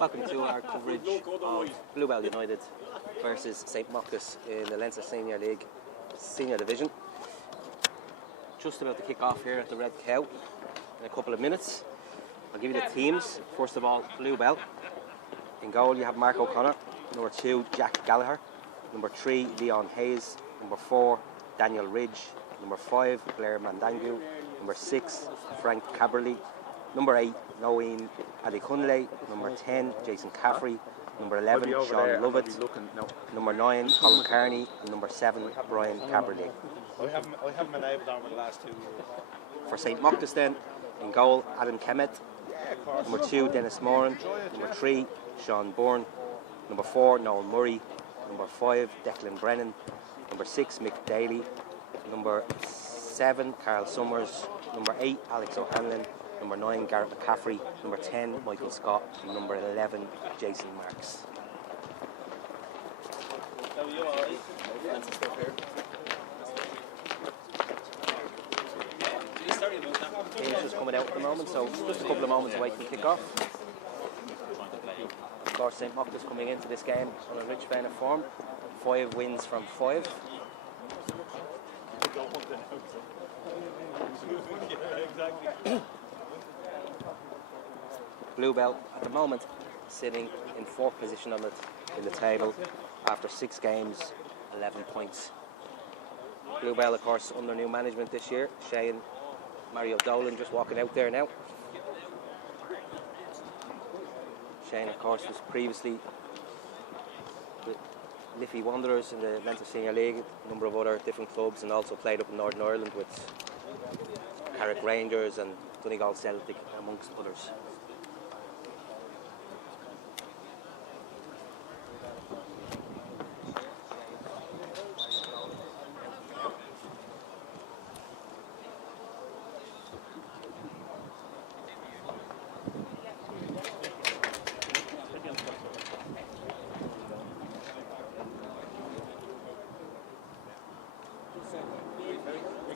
Welcome to our coverage of Bluebell United versus St Mochta in the Leinster Senior League Senior Division. Just about to kick off here at the Red Cow in a couple of minutes. I'll give you the teams. First of all, Bluebell. In goal you have Mark O'Connor. Number 2, Jack Gallagher. Number 3, Leon Hayes. Number 4, Daniel Ridge. Number 5, Blair Mandangu. Number 6, Frank Caberly. Number 8, Noeen Adekunle. Number 10, Jason Caffrey. Number 11, Sean Lovett. Number 9, Colin Carney. And number 7, Brian Caberly. I haven't been able down for the last 2 years. For St Mochta then, in goal, Adam Kemet. Number 2, Dennis Moran. Number 3, Sean Bourne. Number 4, Noel Murray. Number 5, Declan Brennan. Number 6, Mick Daly. Number 7, Carl Summers. Number 8, Alex O'Hanlon. Number 9, Garrett McCaffrey. Number 10, Michael Scott. And number 11, Jason Marks. Game's just coming out at the moment, so just a couple of moments away from kick-off. Of course, St Mochta's coming into this game on a rich vein of form. 5 wins from 5. Bluebell at the moment sitting in 4th position on in the table after 6 games, 11 points. Bluebell, of course, under new management this year. Shane, Mario Dolan just walking out there now. Shane, of course, was previously with Liffey Wanderers in the Leinster Senior League, a number of other different clubs, and also played up in Northern Ireland with Carrick Rangers and Donegal Celtic, amongst others.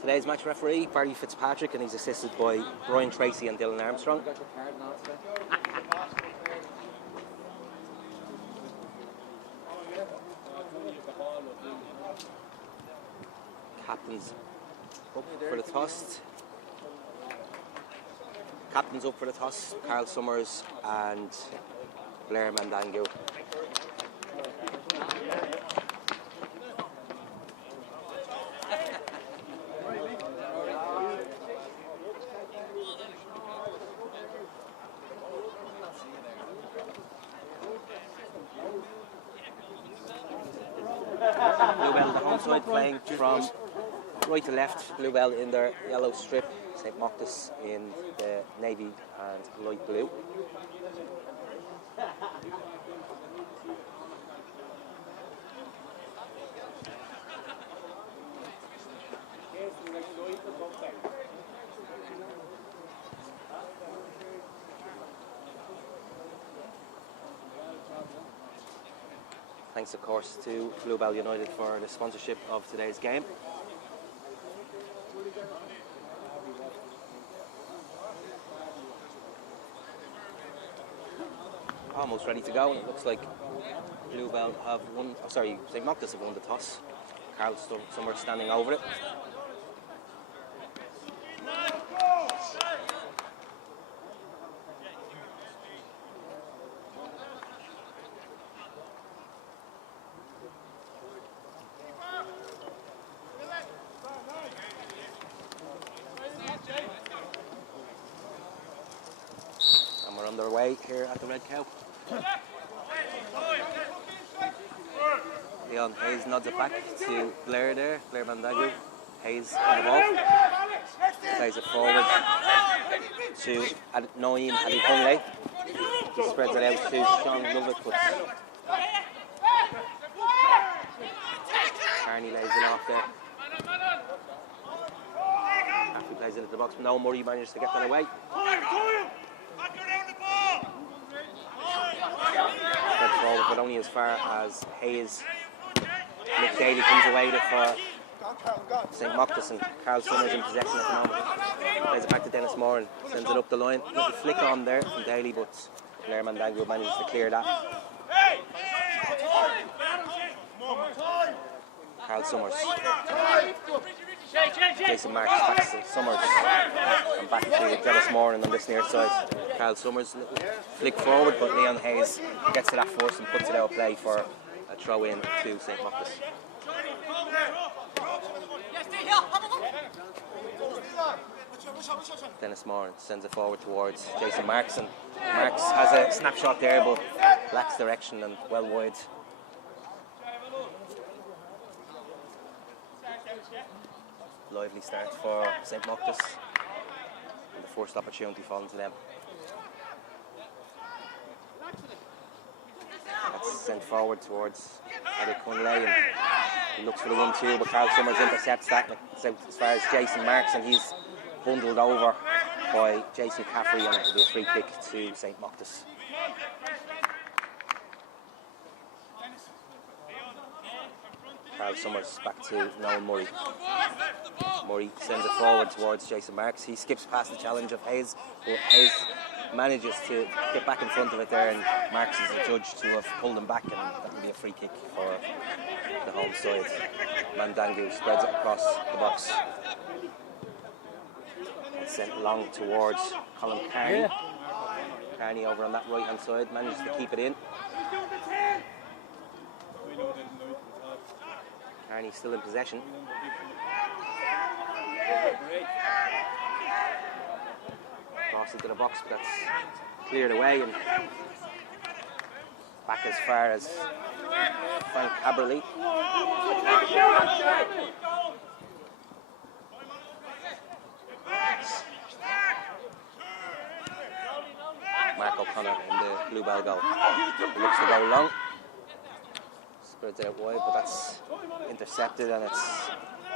Today's match referee, Barry Fitzpatrick, and he's assisted by Brian Tracy and Dylan Armstrong. Captains up for the toss. Captains up for the toss, Carl Summers and Blair Mandangu. Bluebell, the home side, playing from right to left. Bluebell in their yellow strip, St. Mochta in the navy and light blue. Thanks, of course, to Bluebell United for the sponsorship of today's game. Almost ready to go, and it looks like Bluebell have won. Oh, sorry, St. Mochta have won the toss. Carl Summers standing over it. Underway here at the Red Cow. Leon Hayes nods it back to Blair there, Blair Mandangu. Hayes on the ball. Plays it forward to Noim Adikunle. He spreads it out to Sean Lovett, but Carney lays it off there. After he plays it into the box, no Murray manages to get that away. Forward, but only as far as Hayes. Nick Daly comes away for St. Mochta, and Carl Summers in possession at the moment. Plays it back to Dennis Moore and sends it up the line. Little flick on there from Daly, but Blair Mandangu manages to clear that. Carl Summers. Jason Marks back to Summers and back to Dennis Moore on this near side. Carl Summers, little flick forward, but Leon Hayes gets to that first and puts it out of play for a throw in to St. Mochta. Dennis Moore sends it forward towards Jason Marks, and Marks has a snapshot there but lacks direction and well wide. Lively start for St. Mochta, and the first opportunity falling to them. That's sent forward towards Adikunle, and he looks for the 1-2, but Carl Summers intercepts that. It's out as far as Jason Marks, and he's bundled over by Jason Caffrey, and it'll be a free kick to St. Mochta. Carl Summers back to Noel Murray. Murray sends it forward towards Jason Marks. He skips past the challenge of Hayes, but Hayes manages to get back in front of it there, and Marks is adjudged to have pulled him back, and that will be a free kick for the home side. Mandangu spreads it across the box. It's sent long towards Colin Carney. Carney over on that right hand side manages to keep it in. Carney still in possession. Cross into the box, but that's cleared away and back as far as Frank Haberley. Mark O'Connor in the Bluebell goal. He looks to go long. Spreads it out wide, but that's intercepted, and it's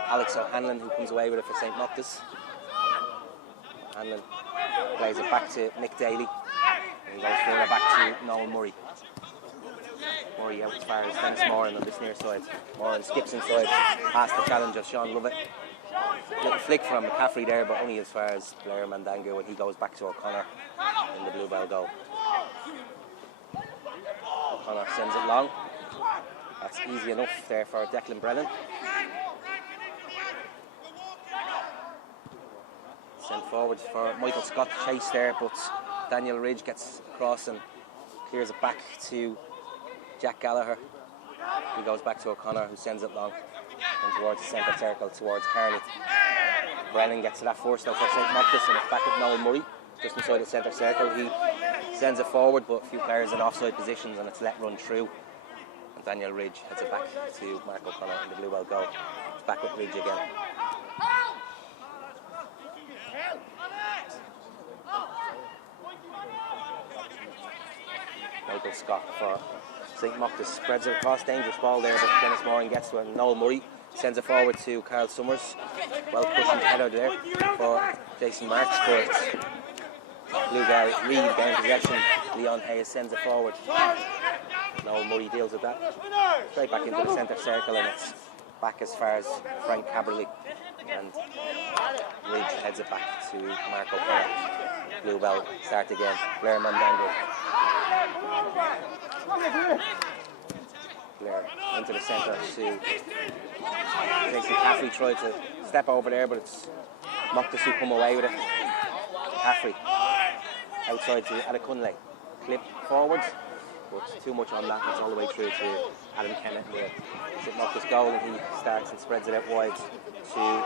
Alex O'Hanlon who comes away with it for St. Mochta's. Hanlon plays it back to Mick Daly. And he goes further back to Noel Murray. Murray out as far as Dennis Moran on this near side. Moran skips inside, past the challenge of Sean Lovett. Little flick from McCaffrey there, but only as far as Blair Mandango, and he goes back to O'Connor in the Bluebell goal. O'Connor sends it long. That's easy enough there for Declan Brennan. Sent forward for Michael Scott to chase there, but Daniel Ridge gets across and clears it back to Jack Gallagher. He goes back to O'Connor, who sends it long and towards the centre circle, towards Carney. Brennan gets to that force now for St. Mochta's, and it's back at Noel Murray, just inside the centre circle. He sends it forward, but a few players in offside positions, and it's let run through. And Daniel Ridge heads it back to Mark O'Connor in the Bluebell goal. It's back with Ridge again. Michael Scott for St. Mochta's spreads it across, dangerous ball there, but Dennis Moran gets to it. Noel Murray sends it forward to Carl Summers. Well cushioned header there for Jason Marks, but Bluebell Reed down possession. Leon Hayes sends it forward. Noel Murray deals with that. Straight back into the centre circle, and it's back as far as Frank Haberley. And Ridge heads it back to Mark O'Connor. Bluebell start again. Blair Mandango. Blair into the centre to Jason Caffrey. Tried to step over there, but it's Mochtas who come away with it. Caffrey outside to Adekunle. Clip forward, but too much on that. It's all the way through to Adam Kennett in the St. Mochtas goal, and he starts and spreads it out wide to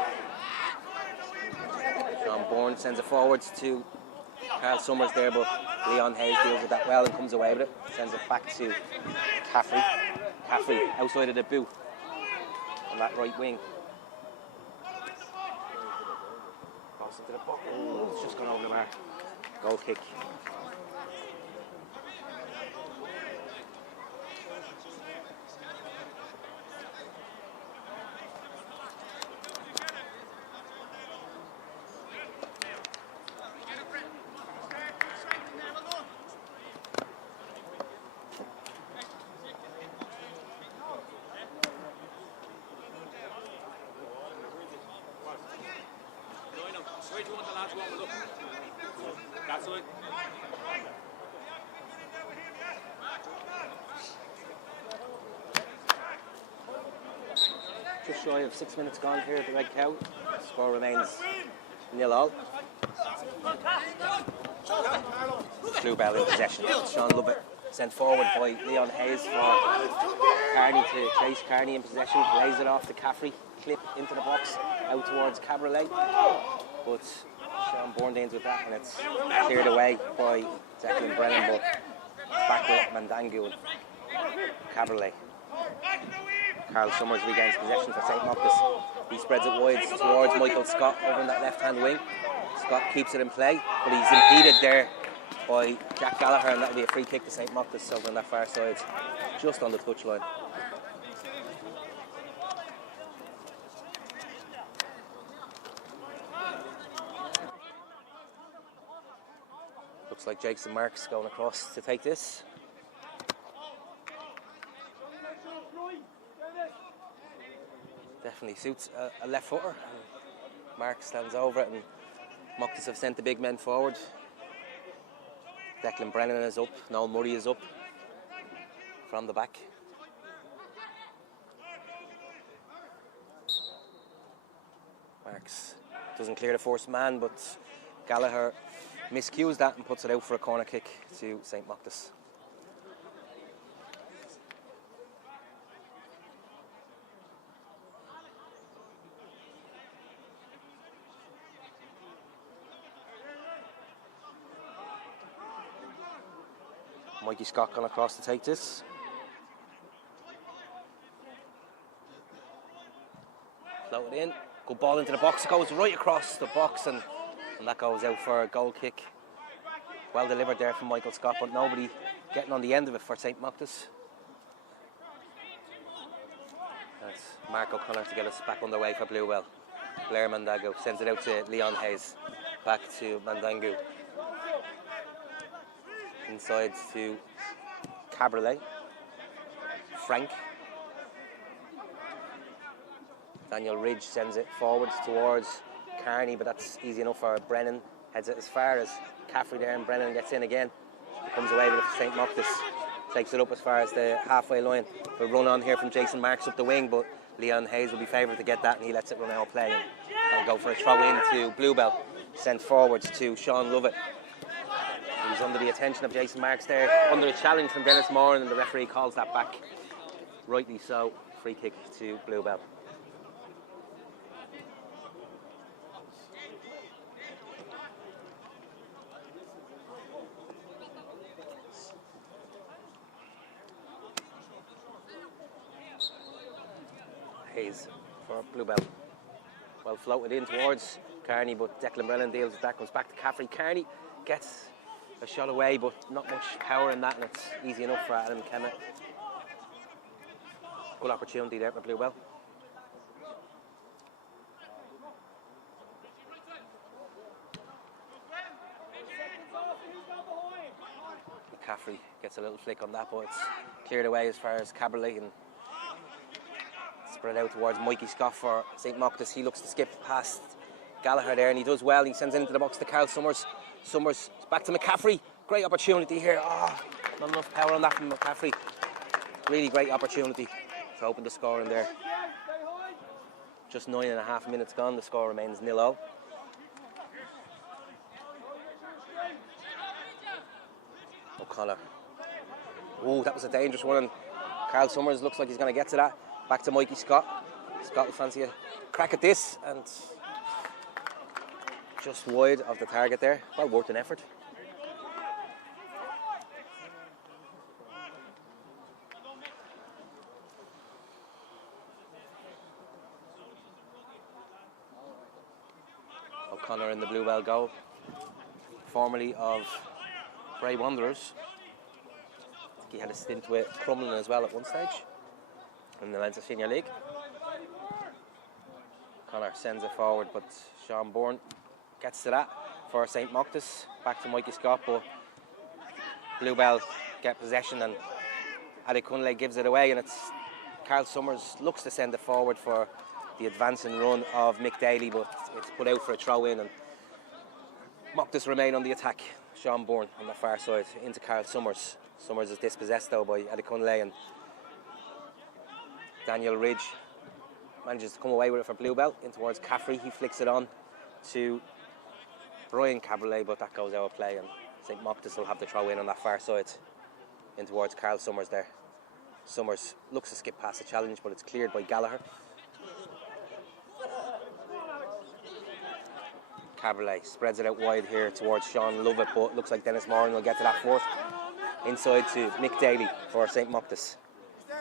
Sean Bourne. Sends it forwards to Carl Summers there, but Leon Hayes deals with that well and comes away with it. Sends it back to Caffrey. Caffrey outside of the boot on that right wing. Cross into the box. Oh, it's just gone over the mark. Goal kick. Just shy of 6 minutes gone here at the Red Cow. Score remains 0-0. Bluebell in possession. Sean Lovett sent forward by Leon Hayes for Carney to chase. Carney in possession, lays it off to Caffrey. Clip into the box, out towards Cabriolet. But Sean Bourne with that, and it's cleared away by Declan Brennan, but it's back with Mandangu and Cabriolet. Carl Summers regains possession for St. Mochtas. He spreads it wide towards Michael Scott over in that left-hand wing. Scott keeps it in play, but he's impeded there by Jack Gallagher, and that'll be a free kick to St. Mochtas over on that far side, just on the touchline. Looks like Jason Marks going across to take this. Definitely suits a left footer. Mark stands over it, and Mochtas have sent the big men forward. Declan Brennan is up, Noel Murray is up from the back. Marks doesn't clear the first man, but Gallagher miscues that and puts it out for a corner kick to St. Mochtas. Mikey Scott gone across to take this. Float it in. Good ball into the box. It goes right across the box, and that goes out for a goal kick. Well delivered there from Michael Scott, but nobody getting on the end of it for St. Mochta's. That's Mark O'Connor to get us back underway for Bluebell. Blair Mandango sends it out to Leon Hayes. Back to Mandango. Inside to Cabriolet. Frank. Daniel Ridge sends it forwards towards Carney, but that's easy enough for Brennan. Heads it as far as Caffrey there, and Brennan gets in again. He comes away with it for St. Mochta's. Takes it up as far as the halfway line. We'll run on here from Jason Marks up the wing, but Leon Hayes will be favoured to get that, and he lets it run out of play. And go for a throw in to Bluebell. Sent forwards to Sean Lovett. He's under the attention of Jason Marks there, under a challenge from Dennis Moran, and the referee calls that back. Rightly so. Free kick to Bluebell. Hayes for Bluebell. Well floated in towards Carney, but Declan Brennan deals with that. Comes back to Caffrey. Carney gets a shot away, but not much power in that, and it's easy enough for Adam Kemet. Good opportunity there for Bluebell. McCaffrey gets a little flick on that, but it's cleared away as far as Caberlet, and spread out towards Mikey Scott for St. Mochta's. He looks to skip past Gallagher there, and he does well. He sends it into the box to Carl Summers. Summers back to McCaffrey. Great opportunity here. Oh, not enough power on that from McCaffrey. Really great opportunity to open the score in there. Just 9.5 minutes gone. The score remains 0-0. O'Connor. Oh, that was a dangerous one. Carl Summers looks like he's going to get to that. Back to Mikey Scott. Scott will fancy a crack at this, and just wide of the target there. Well worth an effort. O'Connor in the Bluebell goal, formerly of Bray Wanderers. He had a stint with Crumlin as well at one stage in the Leinster Senior League. Connor sends it forward, but Sean Bourne gets to that for St. Mochta's. Back to Mikey Scott, but Bluebell get possession, and Adekunle gives it away, and it's Carl Summers looks to send it forward for the advancing run of Mick Daly, but it's put out for a throw in, and Mochta's remain on the attack. Sean Bourne on the far side into Carl Summers. Summers is dispossessed though by Adekunle, and Daniel Ridge manages to come away with it for Bluebell in towards Caffrey. He flicks it on to Brian Cabriolet, but that goes out of play, and St. Mochta's will have the throw in on that far side in towards Carl Summers there. Summers looks to skip past the challenge, but it's cleared by Gallagher. Cabriolet spreads it out wide here towards Sean Lovett, but looks like Dennis Moran will get to that fourth. Inside to Mick Daly for St. Mochta's.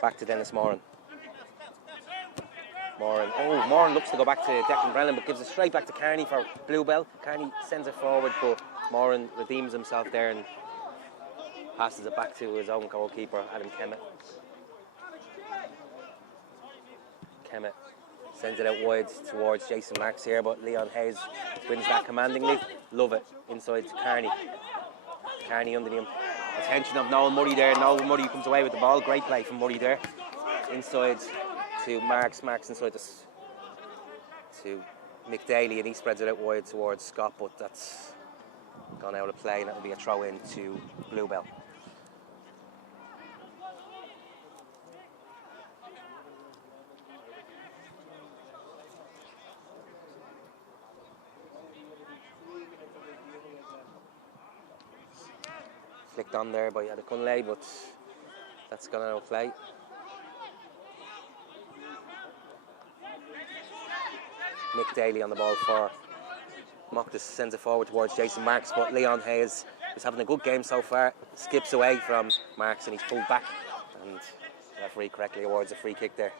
Back to Dennis Moran. Moran looks to go back to Declan Brennan, but gives it straight back to Carney for Bluebell. Carney sends it forward, but Moran redeems himself there and passes it back to his own goalkeeper, Adam Kemet. Kemet sends it out wide towards Jason Marks here, but Leon Hayes wins that commandingly. Love it inside to Carney. Carney under the attention of Noel Murray there. Noel Murray comes away with the ball. Great play from Murray there. Inside to Marks inside this to Mick Daly, and he spreads it out wide towards Scott, but that's gone out of play, and that will be a throw in to Bluebell. Flicked on there by Adekunle, but that's gone out of play. Mick Daly on the ball for Mochta sends it forward towards Jason Marks, but Leon Hayes is having a good game so far. Skips away from Marks and he's pulled back, and the referee correctly awards a free kick there.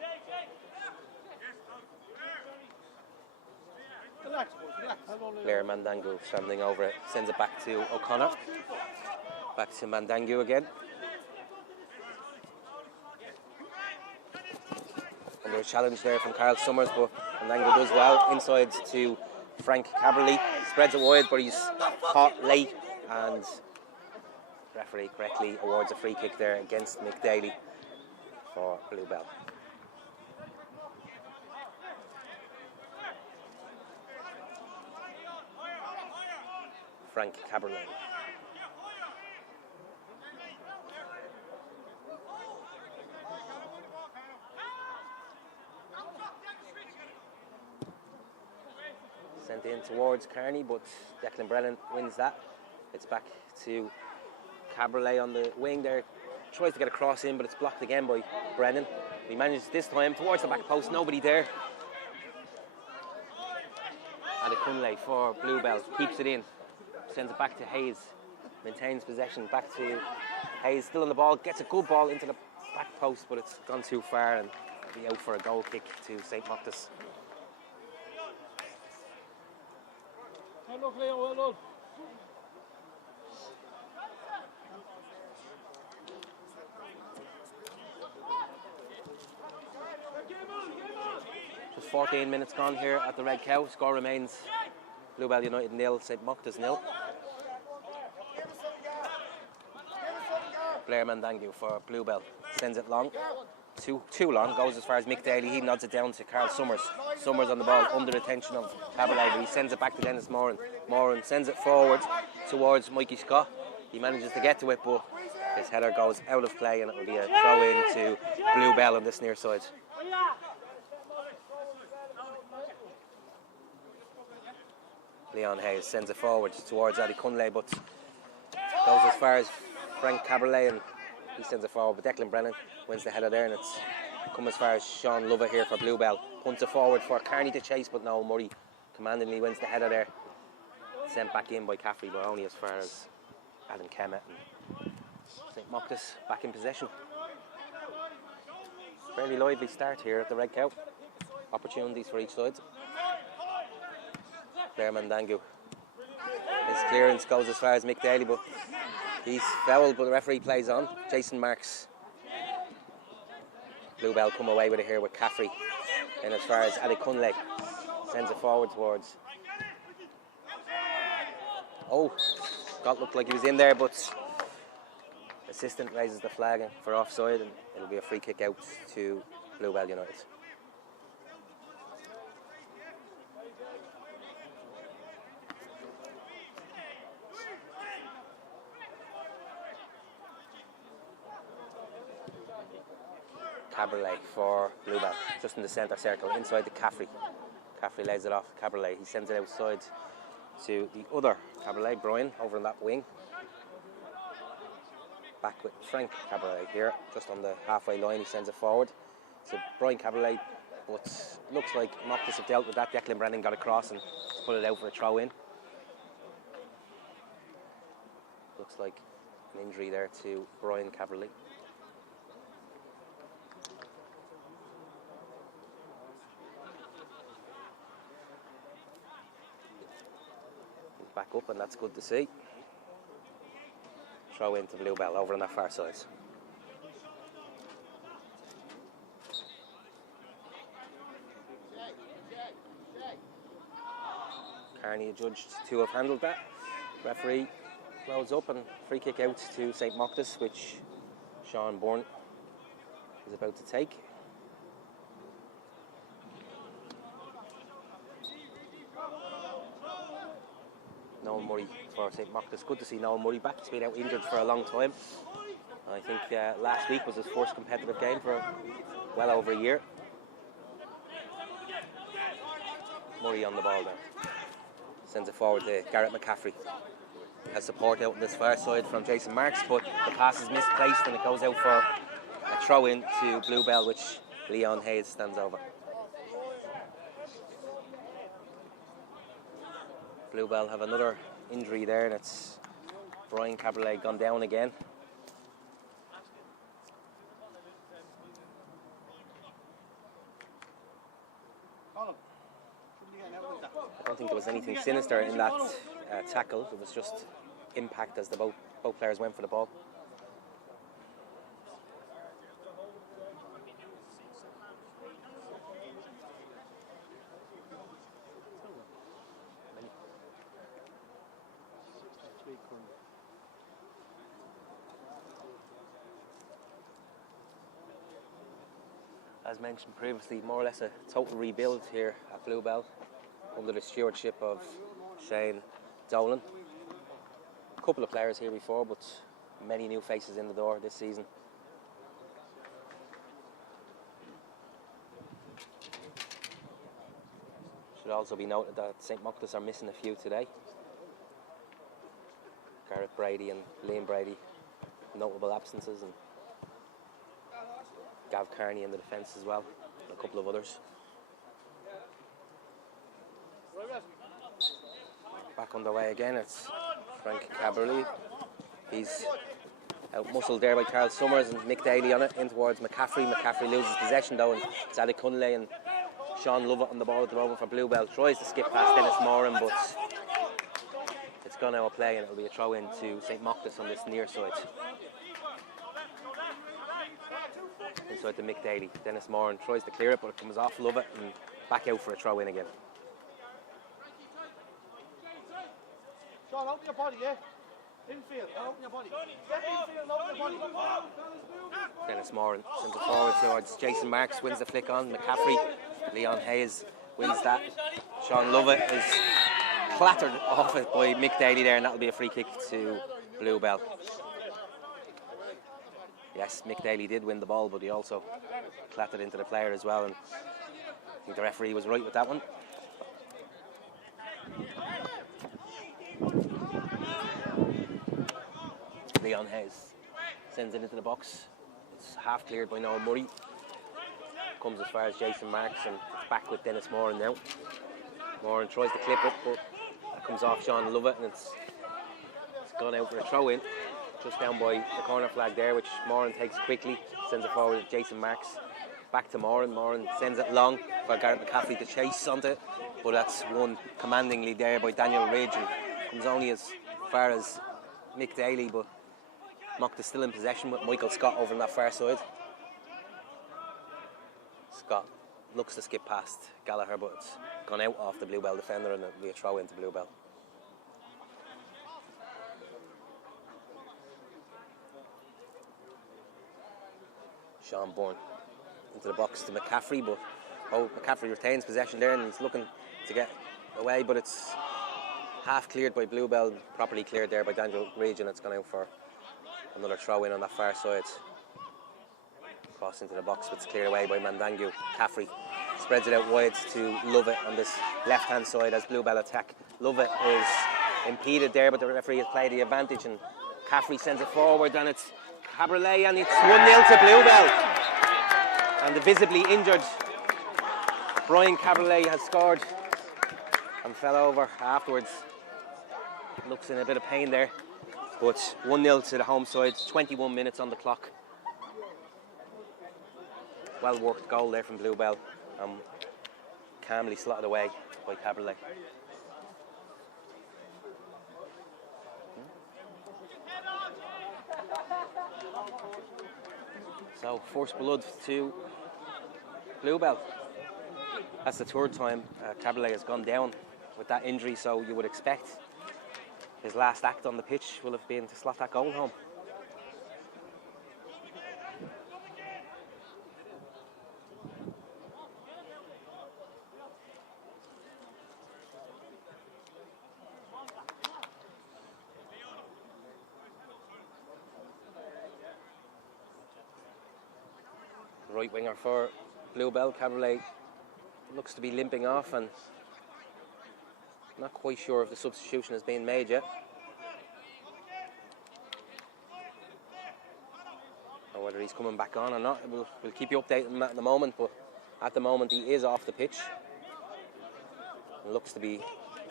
Blair Mandangu standing over it, sends it back to O'Connor. Back to Mandangu again. Under a challenge there from Carl Summers, but Mandangu does well. Inside to Frank Caberly. Spreads it wide, but he's caught late, and the referee correctly awards a free kick there against Mick Daly for Bluebell. Frank Caberly. Sent in towards Kearney, but Declan Brennan wins that. It's back to Caberlet on the wing there. Tries to get a cross in, but it's blocked again by Brennan. He manages this time towards the back post, nobody there. Adekunle for Bluebell, keeps it in. Sends it back to Hayes, maintains possession, back to Hayes, still on the ball, gets a good ball into the back post, but it's gone too far and it'll be out for a goal kick to St. Mochta's. Well done, Leo, well done. Just 14 minutes gone here at the Red Cow. Score remains Bluebell United 0, St. Mochta's 0. Blair Mandangu for Bluebell. Sends it long. Too long. Goes as far as Mick Daly. He nods it down to Carl Summers. Summers on the ball under the tension of Caberlet, but he sends it back to Dennis Moran. Moran sends it forward towards Mikey Scott. He manages to get to it, but his header goes out of play and it will be a throw in to Bluebell on this near side. Leon Hayes sends it forward towards Adekunle, but goes as far as Frank Caberlet and he sends it forward, but Declan Brennan wins the header there, and it's come as far as Sean Lovett here for Bluebell. Punts it forward for Kearney to chase, but no, Murray commandingly wins the header there. Sent back in by Caffrey, but only as far as Alan Kemet, and St. Mochta's back in possession. Fairly lively start here at the Red Cow. Opportunities for each side. Blair Mandangu. His clearance goes as far as Mick Daly, but he's fouled, but the referee plays on. Jason Marks. Bluebell come away with it here with Caffrey. And as far as Adekunle, sends it forward towards. Oh, Scott looked like he was in there, but assistant raises the flag for offside, and it'll be a free kick out to Bluebell United. Caberlet for Bluebell, just in the centre circle, inside the Caffrey. Caffrey lays it off Caberlet. He sends it outside to the other Caberlet, Brian, over on that wing. Back with Frank Caberlet here, just on the halfway line. He sends it forward to Brian Caberlet, but looks like Mochta's have dealt with that. Declan Brennan got across and put it out for a throw in. Looks like an injury there to Brian Caberlet. Back up, and that's good to see. Throw into Bluebell over on that far side. Kearney adjudged to have handled that. Referee blows up and free kick out to St. Mochta's, which Sean Bourne is about to take. Noel Murray for St. Mochta's. Good to see Noel Murray back. He's been out injured for a long time. I think last week was his first competitive game for well over a year. Murray on the ball there. Sends it forward to Garrett McCaffrey. Has support out on this far side from Jason Marks, but the pass is misplaced and it goes out for a throw in to Bluebell, which Leon Hayes stands over. Bluebell have another injury there, and it's Brian Cabriolet gone down again. I don't think there was anything sinister in that tackle. It was just impact as both players went for the ball. As mentioned previously, more or less a total rebuild here at Bluebell under the stewardship of Shane Dolan. A couple of players here before, but many new faces in the door this season. Should also be noted that St. Mochta are missing a few today. Gareth Brady and Liam Brady, notable absences, and Gav Carney in the defence as well, and a couple of others. Back underway again, it's Frank Caberly. He's out-muscled there by Carl Summers and Mick Daly on it, in towards McCaffrey. McCaffrey loses possession though, and it's Alec Cunley and Sean Lovett on the ball at the moment for Bluebell. Tries to skip past Dennis Moran, but it's gone out of play, and it'll be a throw in to St. Mochta on this near side. Inside to Mick Daly. Dennis Moran tries to clear it, but it comes off Lovett and back out for a throw in again. Sean, open your body, yeah? Infield, open your body. Get infield, open your body. Dennis Moran sends it forward towards Jason Marks, wins the flick on. McCaffrey, Leon Hayes wins that. Sean Lovett is clattered off it by Mick Daly there, and that'll be a free kick to Bluebell. Yes, Mick Daly did win the ball, but he also clattered into the player as well, and I think the referee was right with that one. Leon Hayes sends it into the box. It's half cleared by Noel Murray. Comes as far as Jason Marks, and it's back with Dennis Moran now. Moran tries to clip it, but that comes off Sean Lovett, and it's gone out for a throw in. Just down by the corner flag there, which Moran takes quickly, sends it forward to Jason Marks. Back to Moran. Moran sends it long for Gareth McCaffrey to chase onto it, but that's won commandingly there by Daniel Ridge, and comes only as far as Mick Daly, but Mochta still in possession with Michael Scott over on that far side. Scott looks to skip past Gallagher, but it's gone out off the Bluebell defender, and it'll be a throw into Bluebell. Sean Bourne into the box to McCaffrey, but McCaffrey retains possession there, and he's looking to get away, but it's half cleared by Bluebell, properly cleared there by Daniel Ridge, and it's gone out for another throw in on that far side. Cross into the box, but it's cleared away by Mandangu. Caffrey spreads it out wide to Lovett on this left-hand side as Bluebell attack. Lovett is impeded there, but the referee has played the advantage, and Caffrey sends it forward, and it's Caberlet, and it's 1-0 to Bluebell. And the visibly injured Brian Caberlet has scored and fell over afterwards. Looks in a bit of pain there, but 1-0 to the home side. 21 minutes on the clock. Well worked goal there from Bluebell, calmly slotted away by Caberlet. So first blood to Bluebell. That's the third time Caberlet has gone down with that injury, so you would expect his last act on the pitch will have been to slot that goal home. Right winger for Bluebell, Caberlet looks to be limping off, and not quite sure if the substitution has been made yet, or whether he's coming back on or not. We'll keep you updated on that in the moment, but at the moment he is off the pitch and looks to be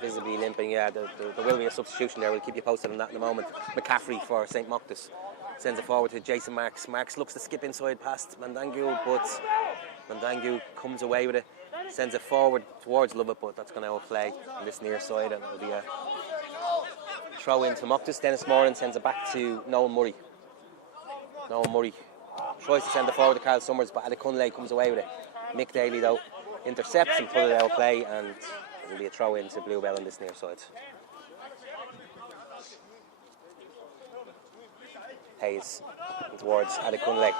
visibly limping. Yeah, there will be a substitution there. We'll keep you posted on that in a moment. McCaffrey for St. Mochta's sends it forward to Jason Marks. Marks looks to skip inside past Mandangu, but Mandangu comes away with it. Sends it forward towards Lovett, but that's going to outplay on this near side, and it'll be a throw into Mochta's. Dennis Moran sends it back to Noel Murray. Noel Murray tries to send it forward to Carl Summers, but Adekunle comes away with it. Mick Daly, though, intercepts and put it out of play, and it'll be a throw into Bluebell on this near side. Hayes towards Adekunle.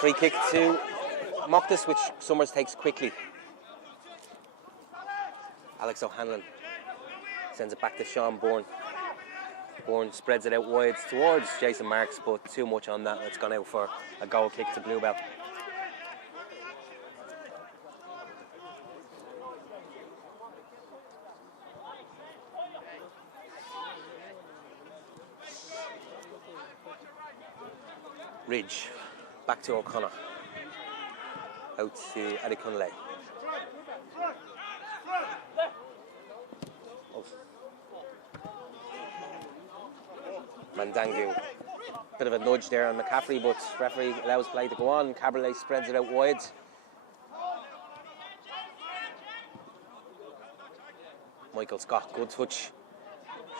Free kick to Mochta's, which Summers takes quickly. Alex O'Hanlon sends it back to Sean Bourne. Bourne spreads it out wide towards Jason Marks, but too much on that. It's gone out for a goal kick to Bluebell. Ridge, back to O'Connor. Out to Adekunle. Mandangu. Bit of a nudge there on McCaffrey, but referee allows play to go on. Caberlet spreads it out wide. Michael Scott, good touch.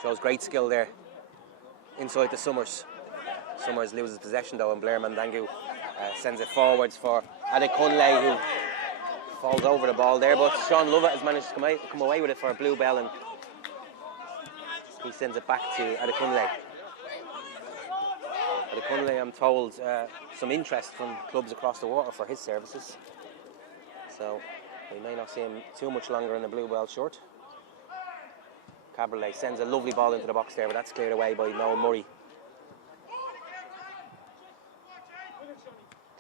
Shows great skill there. Inside to Summers. Summers loses possession though, and Blair Mandangu sends it forwards for Adekunle, who falls over the ball there, but Sean Lovett has managed to come away with it for Bluebell, and he sends it back to Adekunle. Adekunle, I'm told, some interest from clubs across the water for his services, so we may not see him too much longer in the Bluebell shirt. Caberlet sends a lovely ball into the box there, but that's cleared away by Noel Murray.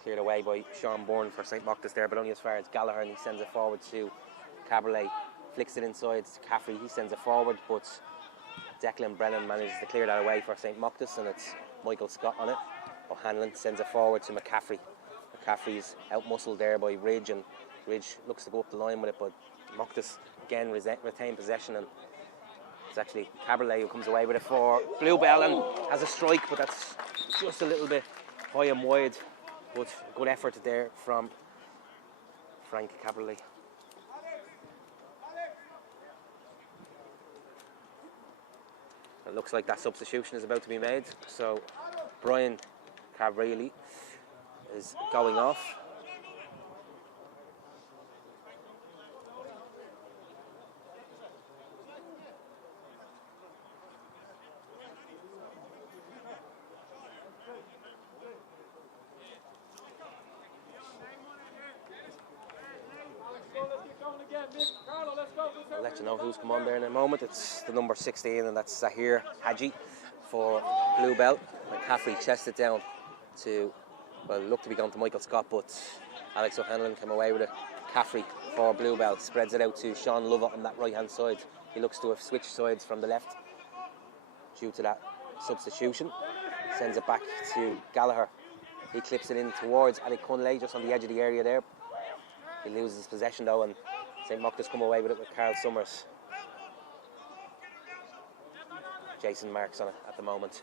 Cleared away by Sean Bourne for St. Mochta's there, but only as far as Gallagher, and he sends it forward to Caberlet. Flicks it inside to Caffrey, he sends it forward, but Declan Brennan manages to clear that away for St. Mochta's, and it's Michael Scott on it. O'Hanlon sends it forward to McCaffrey. McCaffrey's out-muscled there by Ridge, and Ridge looks to go up the line with it, but Mochta's again retain possession, and it's actually Caberlet who comes away with it for Bluebell and has a strike, but that's just a little bit high and wide. But good effort there from Frank Caberlet. It looks like that substitution is about to be made. So Brian Cabrelli is going off. I'll let you know who's come on there in a moment. It's the number 16, and that's Zahir Haji for Bluebell. McCaffrey chests it down to, well, looked to be going to Michael Scott, but Alex O'Hanlon came away with it. Caffrey for Bluebell spreads it out to Sean Lovett on that right hand side. He looks to have switched sides from the left due to that substitution. Sends it back to Gallagher. He clips it in towards Adekunle, just on the edge of the area there. He loses possession though, and St. Mochta's come away with it with Carl Summers. Jason Marks on it at the moment.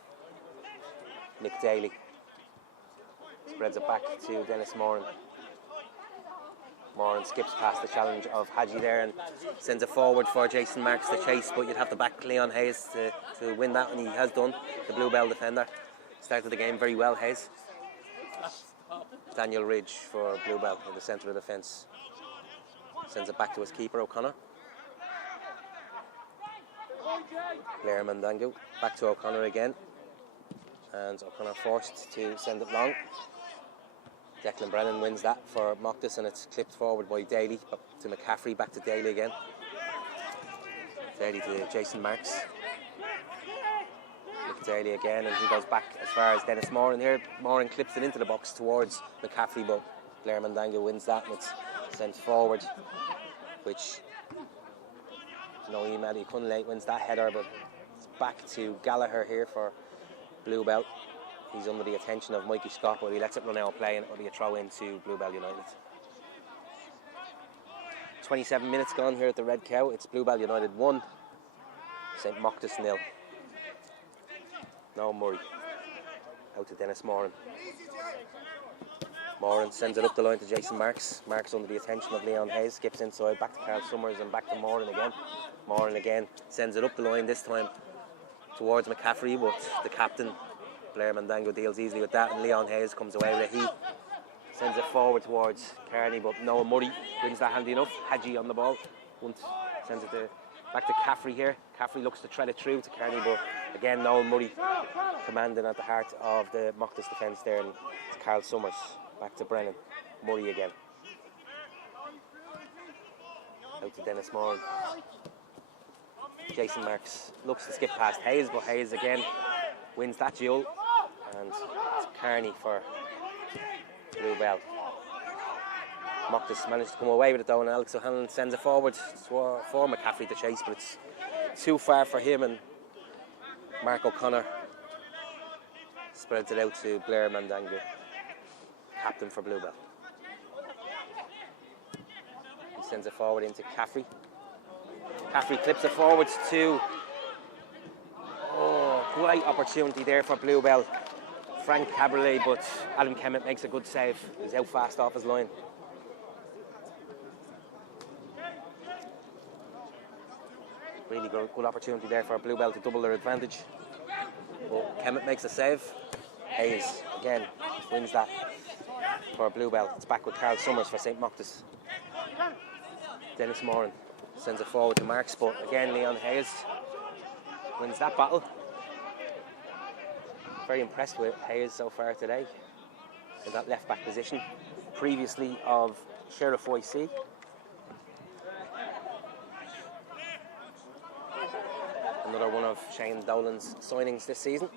Nick Daly spreads it back to Dennis Moran. Moran skips past the challenge of Haji there and sends it forward for Jason Marks to chase, but you'd have to back Leon Hayes to win that, and he has done, the Bluebell defender. Started the game very well, Hayes. Daniel Ridge for Bluebell in the centre of the defence. Sends it back to his keeper, O'Connor. Blair Mandangu, back to O'Connor again. And O'Connor forced to send it long. Declan Brennan wins that for Mochta's, and it's clipped forward by Daly, to McCaffrey, back to Daly again. Daly to Jason Marks. Nick Daly again, and he goes back as far as Dennis Moran here. Moran clips it into the box towards McCaffrey, but Blair Mandangu wins that, and it's sent forward, which Noel Adekunle wins that header, but it's back to Gallagher here for Bluebell. He's under the attention of Mikey Scott, but he lets it run out of play, and it'll be a throw in to Bluebell United. 27 minutes gone here at the Red Cow. It's Bluebell United 1, St. Mochta 0. Noel Murray out to Dennis Moran. Moran sends it up the line to Jason Marks. Marks under the attention of Leon Hayes, skips inside, back to Carl Summers and back to Moran again. Moran again sends it up the line, this time towards McCaffrey, but the captain, Blair Mandango, deals easily with that, and Leon Hayes comes away with it. He sends it forward towards Kearney, but Noel Murray wins that handy enough. Hadji on the ball, sends it back to Caffrey here. Caffrey looks to thread it through to Kearney, but again Noel Murray commanding at the heart of the Mochta's defence there, and it's Carl Summers. Back to Brennan. Murray again. Out to Dennis Moran. Jason Marks looks to skip past Hayes, but Hayes again wins that duel. And it's Kearney for Bluebell. Mochta's managed to come away with it though, and Alex O'Hanlon sends it forward for McCaffrey to chase, but it's too far for him, and Mark O'Connor spreads it out to Blair Mandango, captain for Bluebell. He sends it forward into Caffrey. Caffrey clips it forward to... Oh, great opportunity there for Bluebell. Frank Caberlet, but Adam Kemet makes a good save. He's out fast off his line. Really good opportunity there for Bluebell to double their advantage. But Kemet makes a save. Hayes again wins that for Bluebell. It's back with Carl Summers for St. Mochta's. Dennis Moran sends it forward to Marks, but again Leon Hayes wins that battle. Very impressed with Hayes so far today in that left back position, previously of Sheriff YC. Another one of Shane Dolan's signings this season.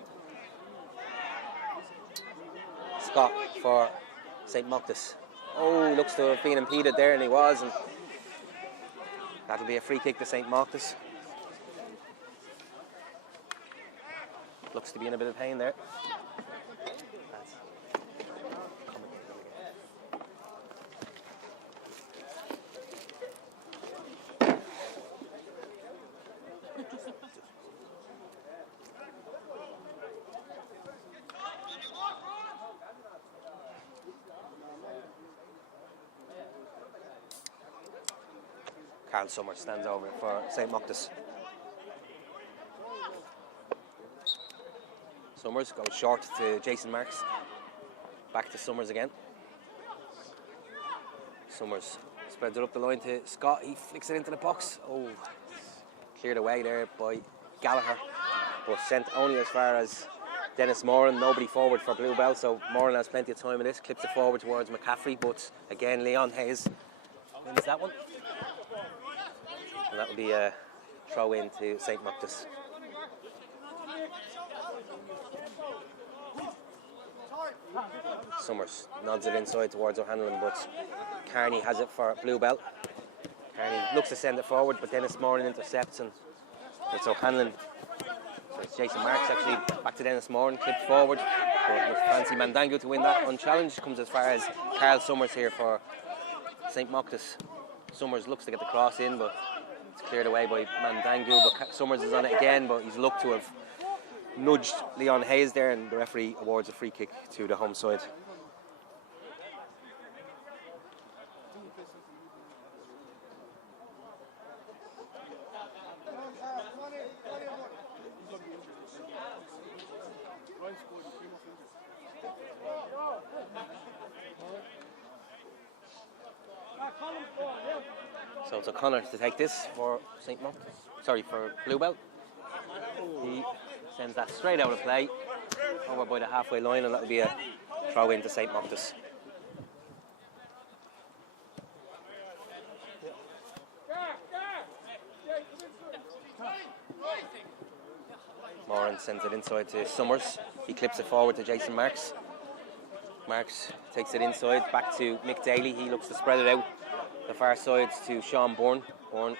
Scott for St. Mochta's. Oh, looks to have been impeded there, and he was, and that'll be a free kick to St. Mochta's. Looks to be in a bit of pain there. Carl Summers stands over for St. Mochta's. Summers goes short to Jason Marks. Back to Summers again. Summers spreads it up the line to Scott. He flicks it into the box. Oh, cleared away there by Gallagher, but sent only as far as Dennis Moran. Nobody forward for Bluebell, so Moran has plenty of time in this. Clips it forward towards McCaffrey, but again Leon Hayes wins that one. And that will be a throw in to St. Mochta's. Summers nods it inside towards O'Hanlon, but Kearney has it for Bluebell. Kearney looks to send it forward, but Dennis Moran intercepts, and it's O'Hanlon. So it's Jason Marks actually back to Dennis Moran, clipped forward, but with Fancy Mandango to win that unchallenged. Comes as far as Carl Summers here for St. Mochta's. Summers looks to get the cross in, but it's cleared away by Mandango, but Summers is on it again, but he's looked to have nudged Leon Hayes there, and the referee awards a free kick to the home side. So it's O'Connor to take this for St. Mochta's. Sorry, for Bluebell. He sends that straight out of play over by the halfway line, and that'll be a throw in to St. Mochta's. Moran sends it inside to Summers. He clips it forward to Jason Marks. Marks takes it inside, back to Mick Daly. He looks to spread it out the far sides to Sean Bourne. Bourne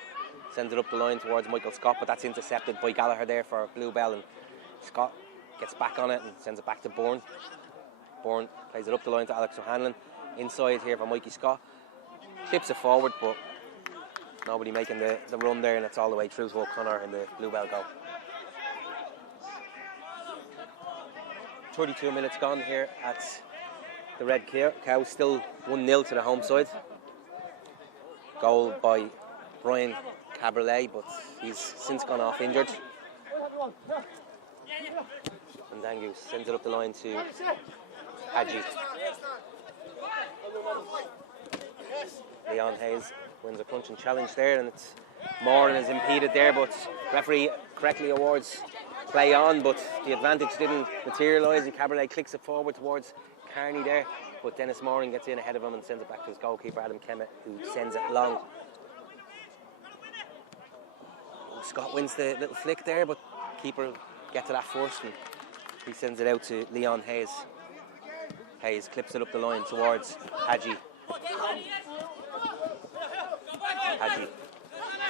sends it up the line towards Michael Scott, but that's intercepted by Gallagher there for Bluebell, and Scott gets back on it and sends it back to Bourne. Bourne plays it up the line to Alex O'Hanlon. Inside here for Mikey Scott. Clips it forward, but Nobody making the run there, and it's all the way through to O'Connor in the Bluebell goal. 32 minutes gone here at the Red Cow, still 1-0 to the home side. Goal by Brian Caberlet, but he's since gone off injured. And Dangu sends it up the line to Hadji. Leon Hayes wins a punch and challenge there, and it's Moran is impeded there, but referee correctly awards play on, but the advantage didn't materialise, and Caberlet clicks it forward towards Carney there, but Dennis Moran gets in ahead of him and sends it back to his goalkeeper Adam Kemet, who sends it long. Scott wins the little flick there, but keeper get to that first, and he sends it out to Leon Hayes. Hayes clips it up the line towards Hadji. Hadji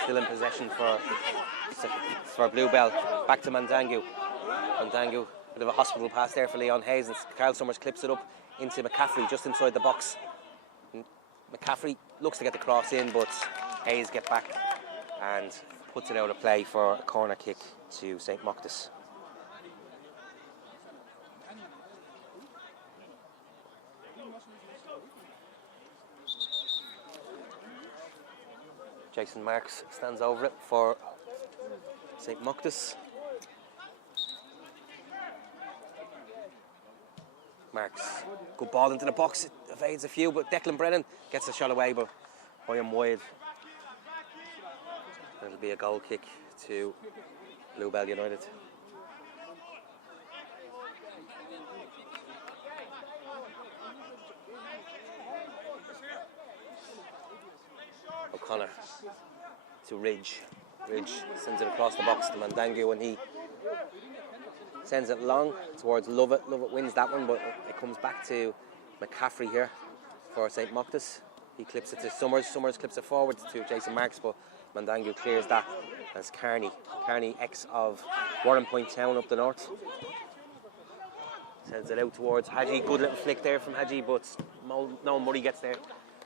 still in possession for Bluebell. Back to Mandangu. Mandangu, bit of a hospital pass there for Leon Hayes, and Carl Summers clips it up into McCaffrey just inside the box. And McCaffrey looks to get the cross in, but Hayes get back and puts it out of play for a corner kick to St. Mochta. Jason Marks stands over it for St. Mochta. Marks, good ball into the box, it evades a few, but Declan Brennan gets a shot away, but by him wide. It'll be a goal kick to Bluebell United. O'Connor to Ridge. Ridge sends it across the box to Mandangu, and he sends it long towards Lovett. Lovett wins that one, but it comes back to McCaffrey here for St. Mochta. He clips it to Summers. Summers clips it forward to Jason Marks, but Mandangu clears that as Carney. Carney, ex of Warren Point Town up the north. Sends it out towards Hadji. Good little flick there from Hadji, but no Murray gets there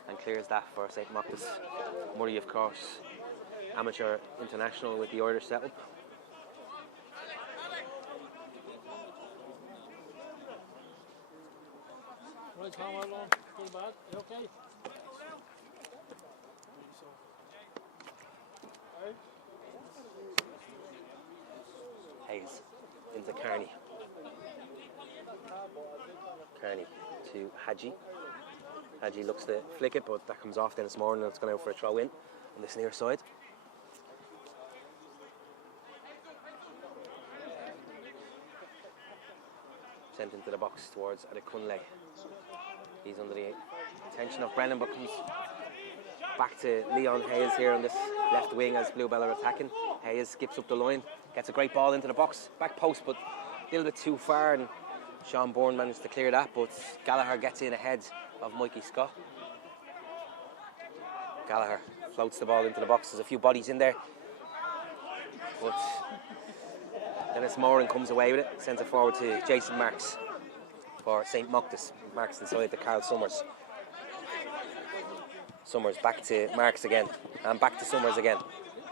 and clears that for St. Mochta. Murray, of course, amateur international with the Irish setup. Right, how long? Too bad? You okay? Hayes into Carney. Carney to Hadji. Hadji looks to flick it, but that comes off Dennis Moran, and it's gone out for a throw in on this near side. Sent into the box towards Adekunle. He's under the attention of Brennan, but comes back to Leon Hayes here on this left wing as Bluebell are attacking. Hayes skips up the line, gets a great ball into the box, back post, but a little bit too far, and Sean Bourne managed to clear that, but Gallagher gets in ahead of Mikey Scott. Gallagher floats the ball into the box. There's a few bodies in there, but Dennis Moran comes away with it, sends it forward to Jason Marks for St. Mochta. Marks inside to Carl Summers. Summers back to Marks again, and back to Summers again.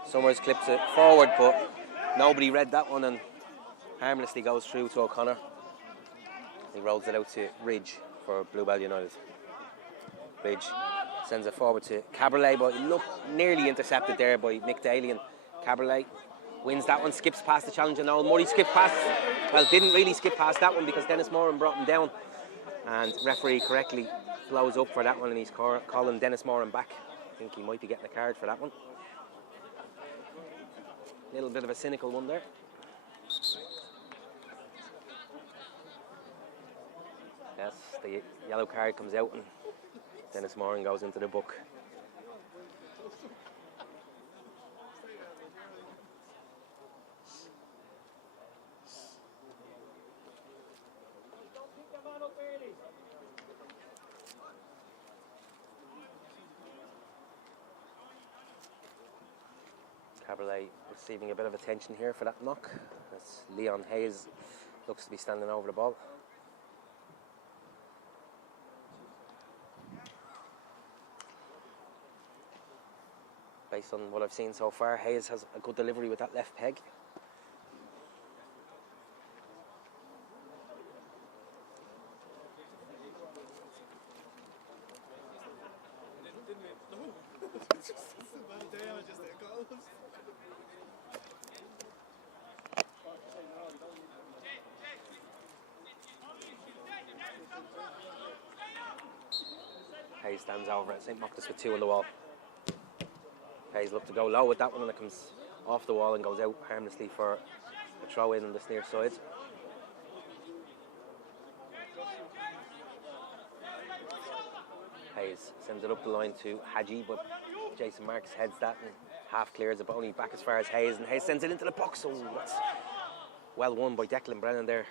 Summers clips it forward, but nobody read that one, and harmlessly goes through to O'Connor. He rolls it out to Ridge for Bluebell United. Ridge sends it forward to Caberlet, but he looked nearly intercepted there by Mick Daly, and Caberlet wins that one, skips past the challenge, and Noel Murray skipped past, well, didn't really skip past that one because Dennis Moran brought him down, and referee correctly blows up for that one, and he's calling Dennis Moran back. I think he might be getting a card for that one. Little bit of a cynical one there. Yes, the yellow card comes out and Dennis Moran goes into the book. Caberlet receiving a bit of attention here for that knock. That's Leon Hayes, looks to be standing over the ball. based on what I've seen so far. Hayes has a good delivery with that left peg. Hayes stands over at St. Mochta with 2 on the wall. Hayes look to go low with that one, and it comes off the wall and goes out harmlessly for a throw in on this near side. Hayes sends it up the line to Hadji, but Jason Marks heads that and half clears it, but only back as far as Hayes, and Hayes sends it into the box. So that's well won by Declan Brennan there.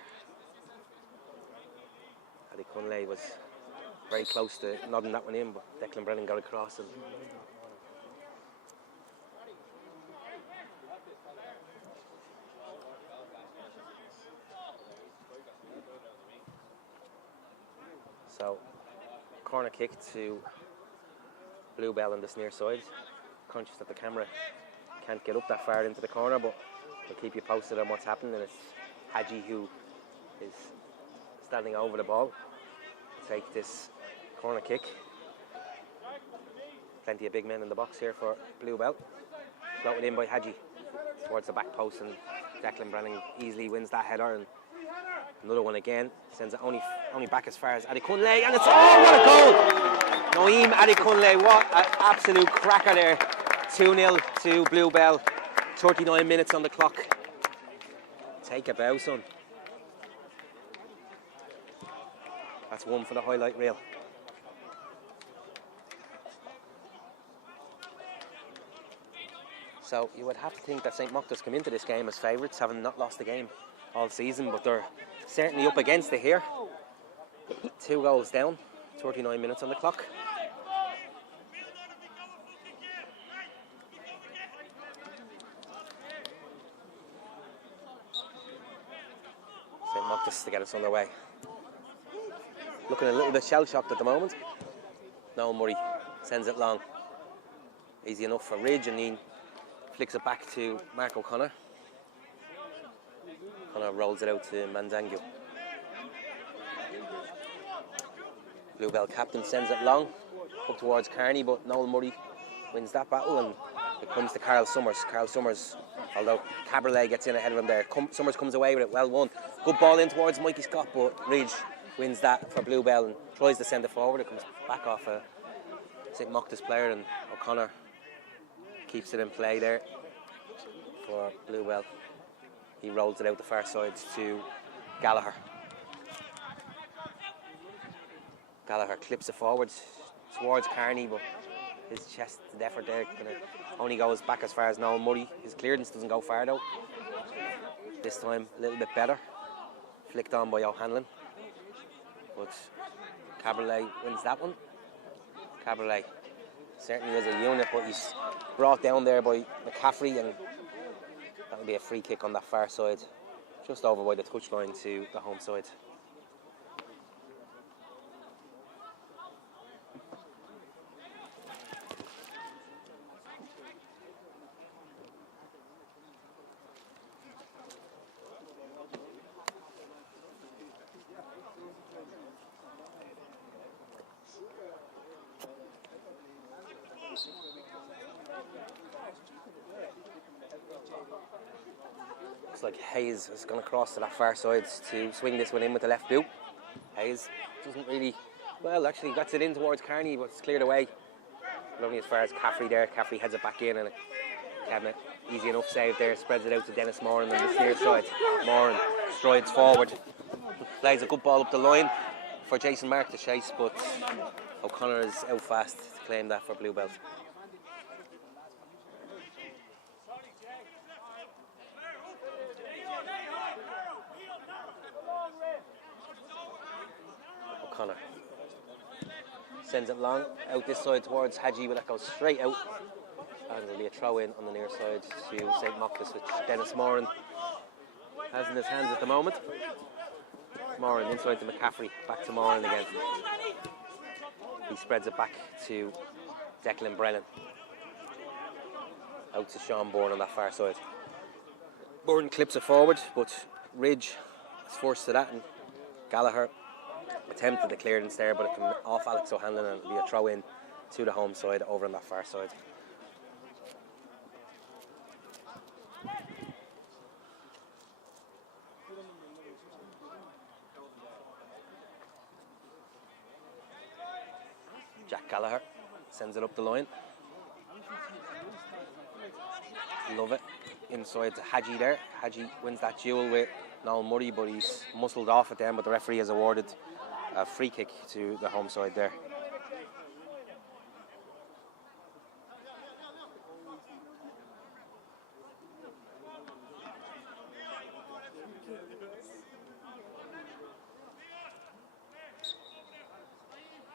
Adi Kunle was very close to nodding that one in, but Declan Brennan got across. And so, corner kick to Bluebell on this near side. Conscious that the camera can't get up that far into the corner, but we'll keep you posted on what's happening. And it's Hadji who is standing over the ball to take this corner kick. Plenty of big men in the box here for Bluebell. Floated in by Hadji towards the back post, and Declan Brennan easily wins that header. And another one again, sends it only back as far as Adekunle, and it's, oh, what a goal! Noeem Adekunle, what an absolute cracker there. 2-0 to Bluebell, 39 minutes on the clock. Take a bow, son. That's one for the highlight reel. So you would have to think that St. Mochta's come into this game as favourites, having not lost the game all season, but they're certainly up against it here. 2 goals down, 39 minutes on the clock. St. Mochta's to get us underway. Looking a little bit shell-shocked at the moment. Noel Murray sends it long. Easy enough for Ridge, and he flicks it back to Mark O'Connor. O'Connor rolls it out to Manzangu. Bluebell captain sends it long up towards Carney, but Noel Murray wins that battle, and it comes to Carl Summers. Carl Summers, although Caberlet gets in ahead of him there, Summers comes away with it, well won. Good ball in towards Mikey Scott, but Ridge wins that for Bluebell and tries to send it forward. It comes back off a St. Mochta's player, and O'Connor keeps it in play there for Bluebell. He rolls it out the far side to Gallagher. Gallagher clips it forwards towards Carney, but his chest effort there only goes back as far as Noel Murray. His clearance doesn't go far though. This time a little bit better. Flicked on by O'Hanlon. But Caberlet wins that one. Caberlet certainly is a unit, but he's brought down there by McCaffrey, and that'll be a free kick on that far side, just over by the touchline to the home side. Looks like Hayes has gone across to that far side to swing this one in with the left boot. Hayes doesn't really, well, actually gets it in towards Carney, but it's cleared away. But only as far as Caffrey there. Caffrey heads it back in, and cabinet, easy enough save there. Spreads it out to Dennis Moran on the near side. Moran strides forward, plays a good ball up the line for Jason Mark to chase, but O'Connor is out fast to claim that for Bluebell. O'Connor sends it long out this side towards Hadji, but that goes straight out, and there'll be a throw in on the near side to St. Mochta's, which Dennis Moran has in his hands at the moment. Moran inside to McCaffrey, back to Moran again. He spreads it back to Declan Brennan. out to Sean Bourne on that far side. Bourne clips it forward, but Ridge is forced to that, and Gallagher attempted the clearance there, but it came off Alex O'Hanlon, and it'll be a throw in to the home side over on that far side. Jack Gallagher sends it up the line. Love it. Inside to Hadji there. Hadji wins that duel with Noel Murray, but he's muscled off at them, but the referee has awarded a free kick to the home side there.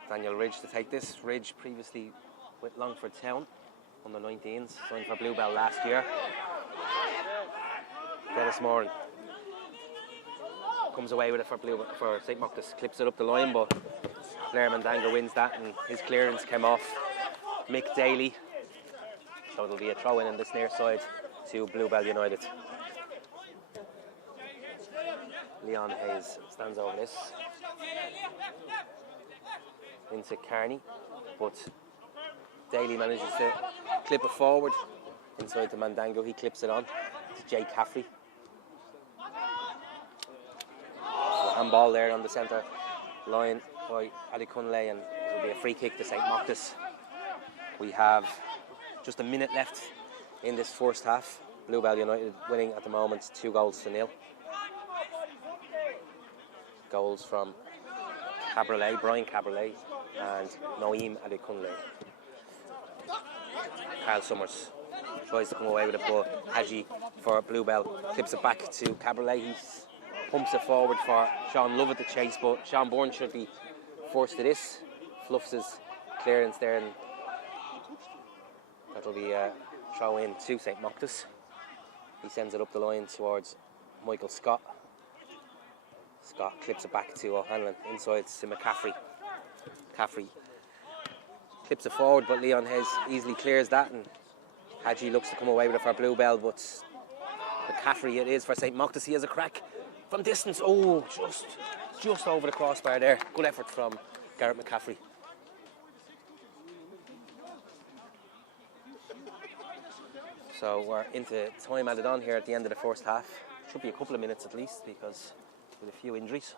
Daniel Ridge to take this. Ridge previously with Longford Town on the 19s, signed for Bluebell last year. Dennis Moran comes away with it for St. Mochta, clips it up the line, but Blair Mandanga wins that, and his clearance came off Mick Daly, so it'll be a throw in this near side to Bluebell United. Leon Hayes stands over this into Carney, but Daly manages to clip it forward inside to Mandango. He clips it on to Jay Caffrey. Handball there on the centre line by Adekunle, and it will be a free kick to St. Mochta. We have just a minute left in this first half. Bluebell United winning at the moment 2-0. Goals from Brian Cabriolet and Noeem Adekunle. Carl Summers tries to come away with it, but Hadji for Bluebell clips it back to Cabriolet. He pumps it forward for Sean Lovett to chase, but Sean Bourne should be forced to this. Fluffs his clearance there, and that'll be a throw in to St. Mochta. He sends it up the line towards Michael Scott. Scott clips it back to O'Hanlon, inside to McCaffrey. McCaffrey clips it forward, but Leon Hayes easily clears that, and Hadji looks to come away with it for Bluebell, but McCaffrey it is for St. Mochta. He has a crack from distance. Oh, just over the crossbar there. Good effort from Garrett McCaffrey. So we're into time added on here at the end of the first half. Should be a couple of minutes at least, because with a few injuries.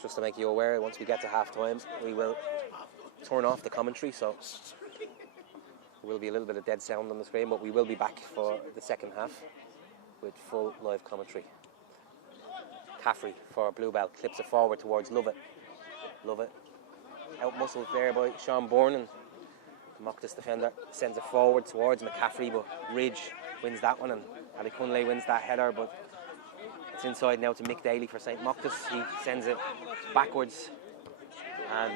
Just to make you aware, once we get to half time, we will turn off the commentary, so there will be a little bit of dead sound on the screen, but we will be back for the second half with full live commentary. Caffrey for Bluebell clips it forward towards Lovett. Lovett out muscled there by Sean Bourne, and the Mochta defender sends it forward towards McCaffrey, but Ridge wins that one, and Adekunle wins that header, but it's inside now to Mick Daly for St. Mochta. He sends it backwards, and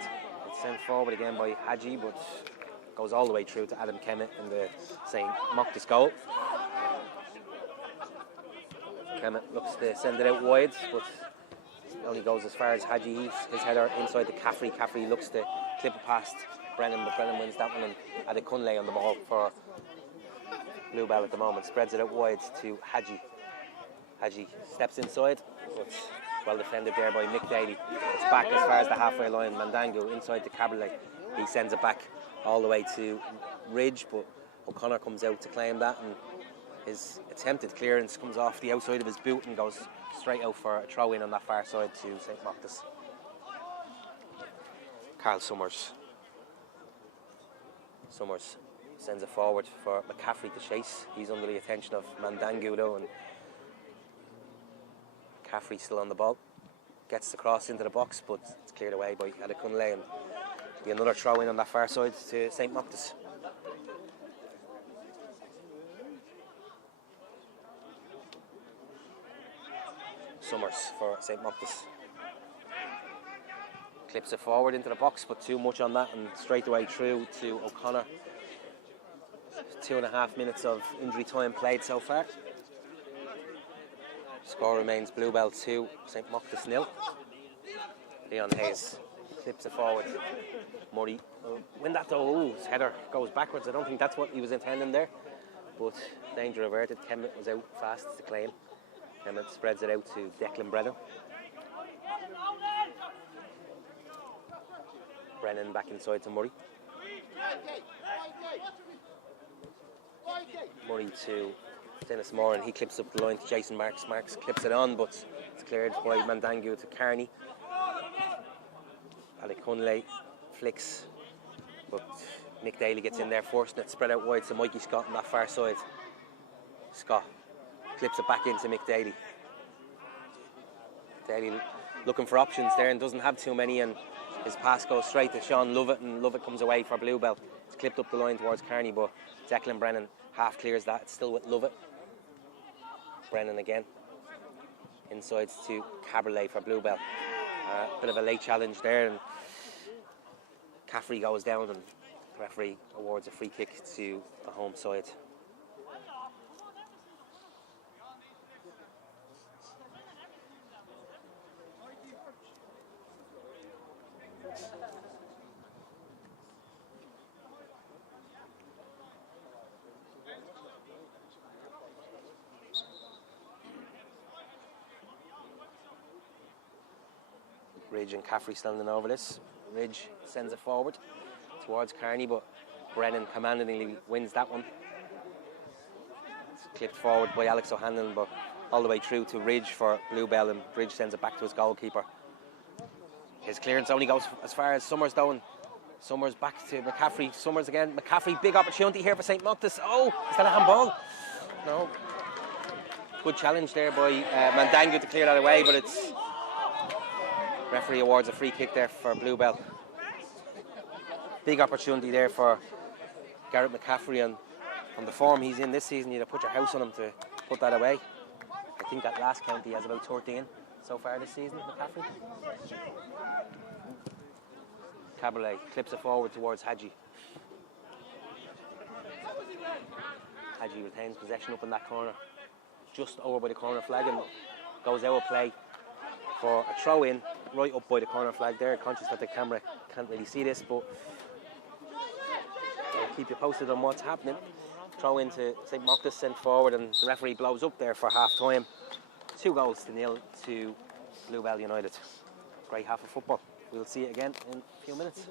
it's sent forward again by Hadji, but goes all the way through to Adam Kemet in the St. Mochta goal. Kemet looks to send it out wide, but only goes as far as Hadji. His header inside to Caffrey. Caffrey looks to clip it past Brennan, but Brennan wins that one, and Adekunle on the ball for Bluebell at the moment. Spreads it out wide to Hadji. Hadji steps inside, but well defended there by Mick Daly. It's back as far as the halfway line. Mandango inside to Cabriolet. He sends it back all the way to Ridge, but O'Connor comes out to claim that, and his attempted clearance comes off the outside of his boot and goes straight out for a throw in on that far side to St. Mochta. Carl Summers sends it forward for McCaffrey to chase. He's under the attention of Mandango though, and McCaffrey still on the ball. Gets the cross into the box, but it's cleared away by Adekunle, and be another throw in on that far side to St. Mochta. Summers for St. Mochta. Clips it forward into the box, but too much on that, and straight away through to O'Connor. 2.5 minutes of injury time played so far. Score remains Bluebell 2, St. Mochta 0. Leon Hayes clips it forward. Murray when that though, his header goes backwards. I don't think that's what he was intending there, but danger averted. Kemet was out fast to claim. Kemet spreads it out to Declan Brennan. Brennan back inside to Murray. Murray to Dennis Moore, and he clips up the line to Jason Marks. Marks clips it on, but it's cleared by Mandangu to Carney. Alec Hunley flicks, but Mick Daly gets in there first, and it's spread out wide to Mikey Scott on that far side. Scott clips it back into Mick Daly. Daly looking for options there and doesn't have too many, and his pass goes straight to Sean Lovett, and Lovett comes away for Bluebell. It's clipped up the line towards Carney, but Declan Brennan half clears that. It's still with Lovett. Brennan again. Inside to Caberlet for Bluebell. Bit of a late challenge there, and Caffrey goes down, and the referee awards a free kick to the home side. Ridge and Caffrey standing over this. Ridge sends it forward towards Carney, but Brennan commandingly wins that one. It's clipped forward by Alex O'Hanlon, but all the way through to Ridge for Bluebell, and Ridge sends it back to his goalkeeper. His clearance only goes as far as Summers though, and Summers back to McCaffrey. Summers again. McCaffrey, big opportunity here for St. Mochta. Oh, is that a handball? No. Good challenge there by Mandangu to clear that away, but it's... Referee awards a free kick there for Bluebell. Big opportunity there for Garrett McCaffrey, and on the form he's in this season, you'd have put your house on him to put that away. I think at last count he has about 13 so far this season, McCaffrey. Caberlet clips it forward towards Hadji. Hadji retains possession up in that corner, just over by the corner flag, and goes out of play for a throw in right up by the corner flag there. Conscious that the camera can't really see this, but I'll keep you posted on what's happening. Throw into St. Mochta, sent forward, and the referee blows up there for half time. 2-0 to Bluebell United. Great half of football. We'll see it again in a few minutes.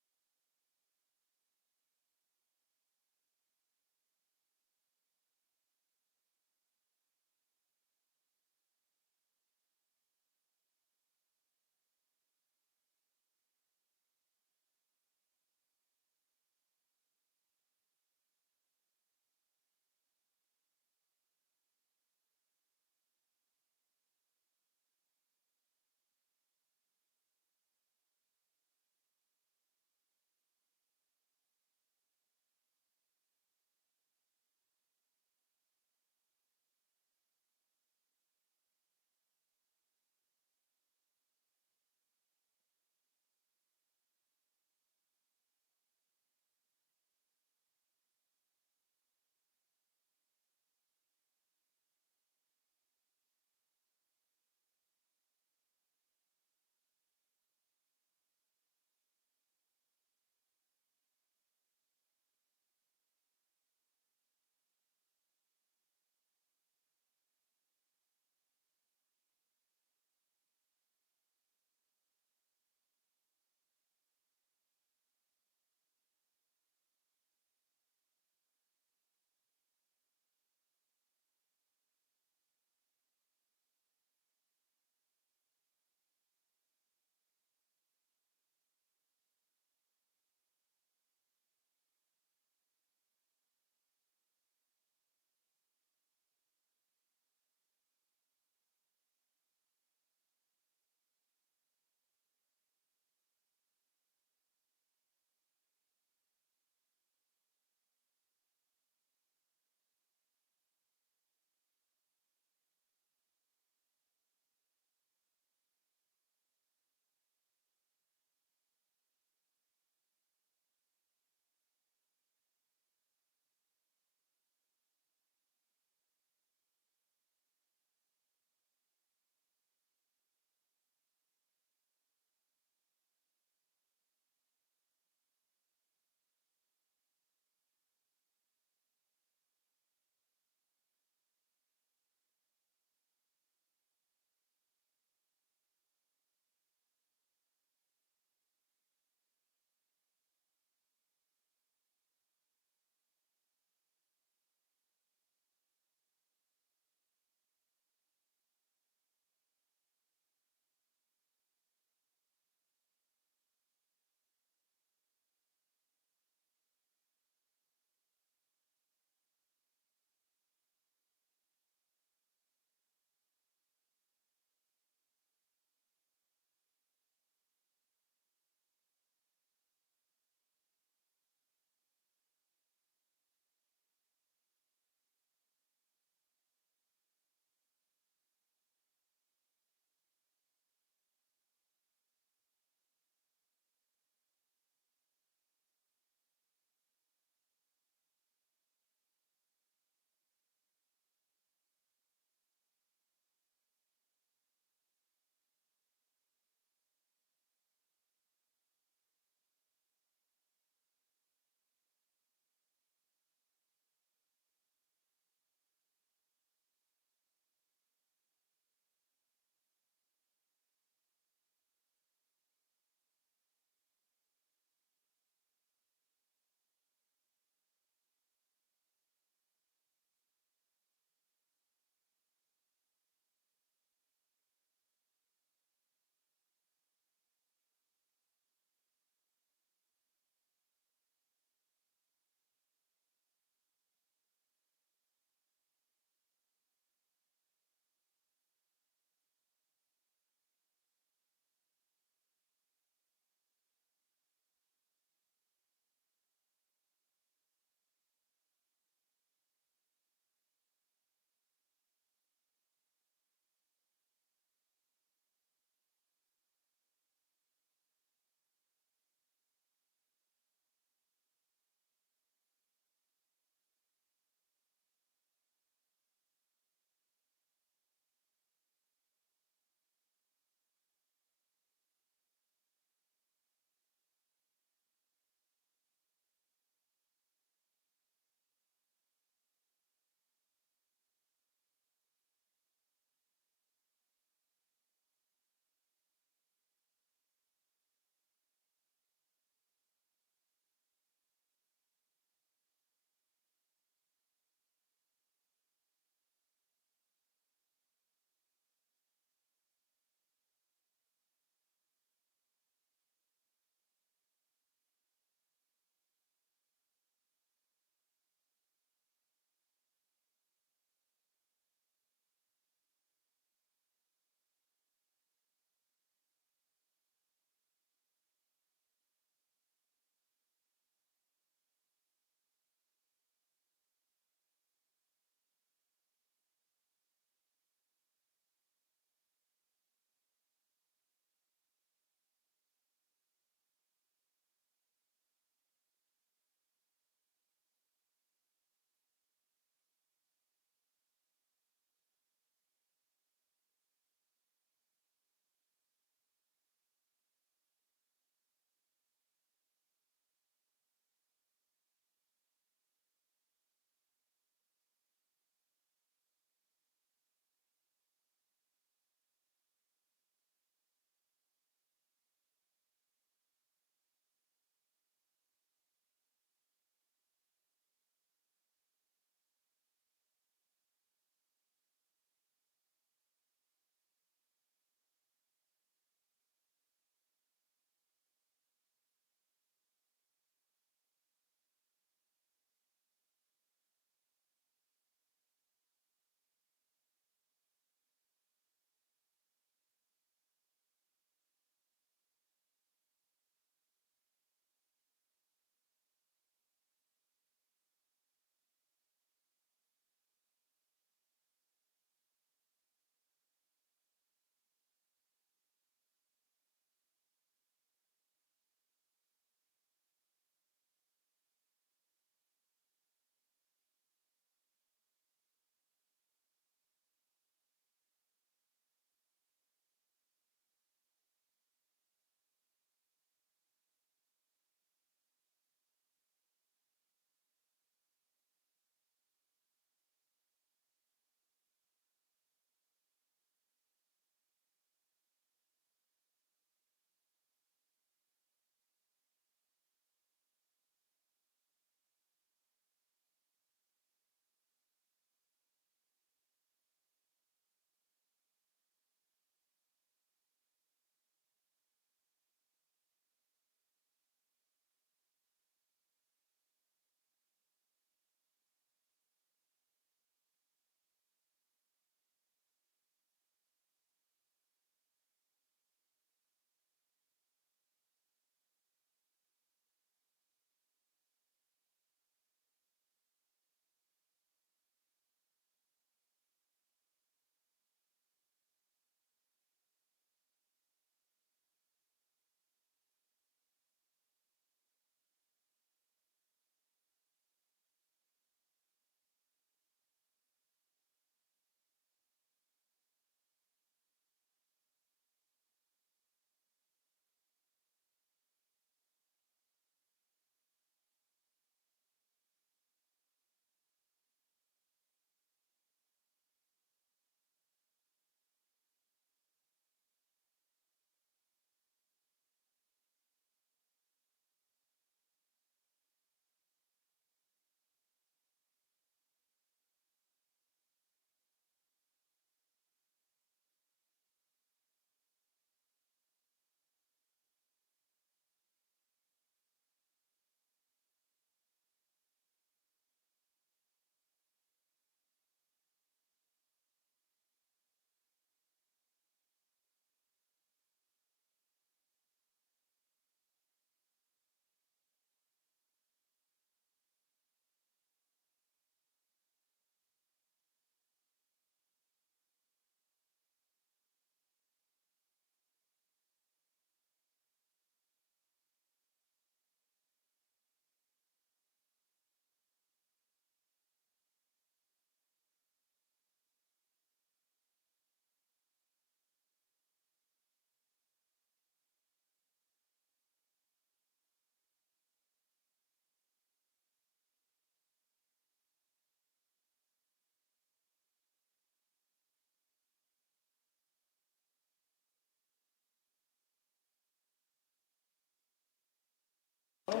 So,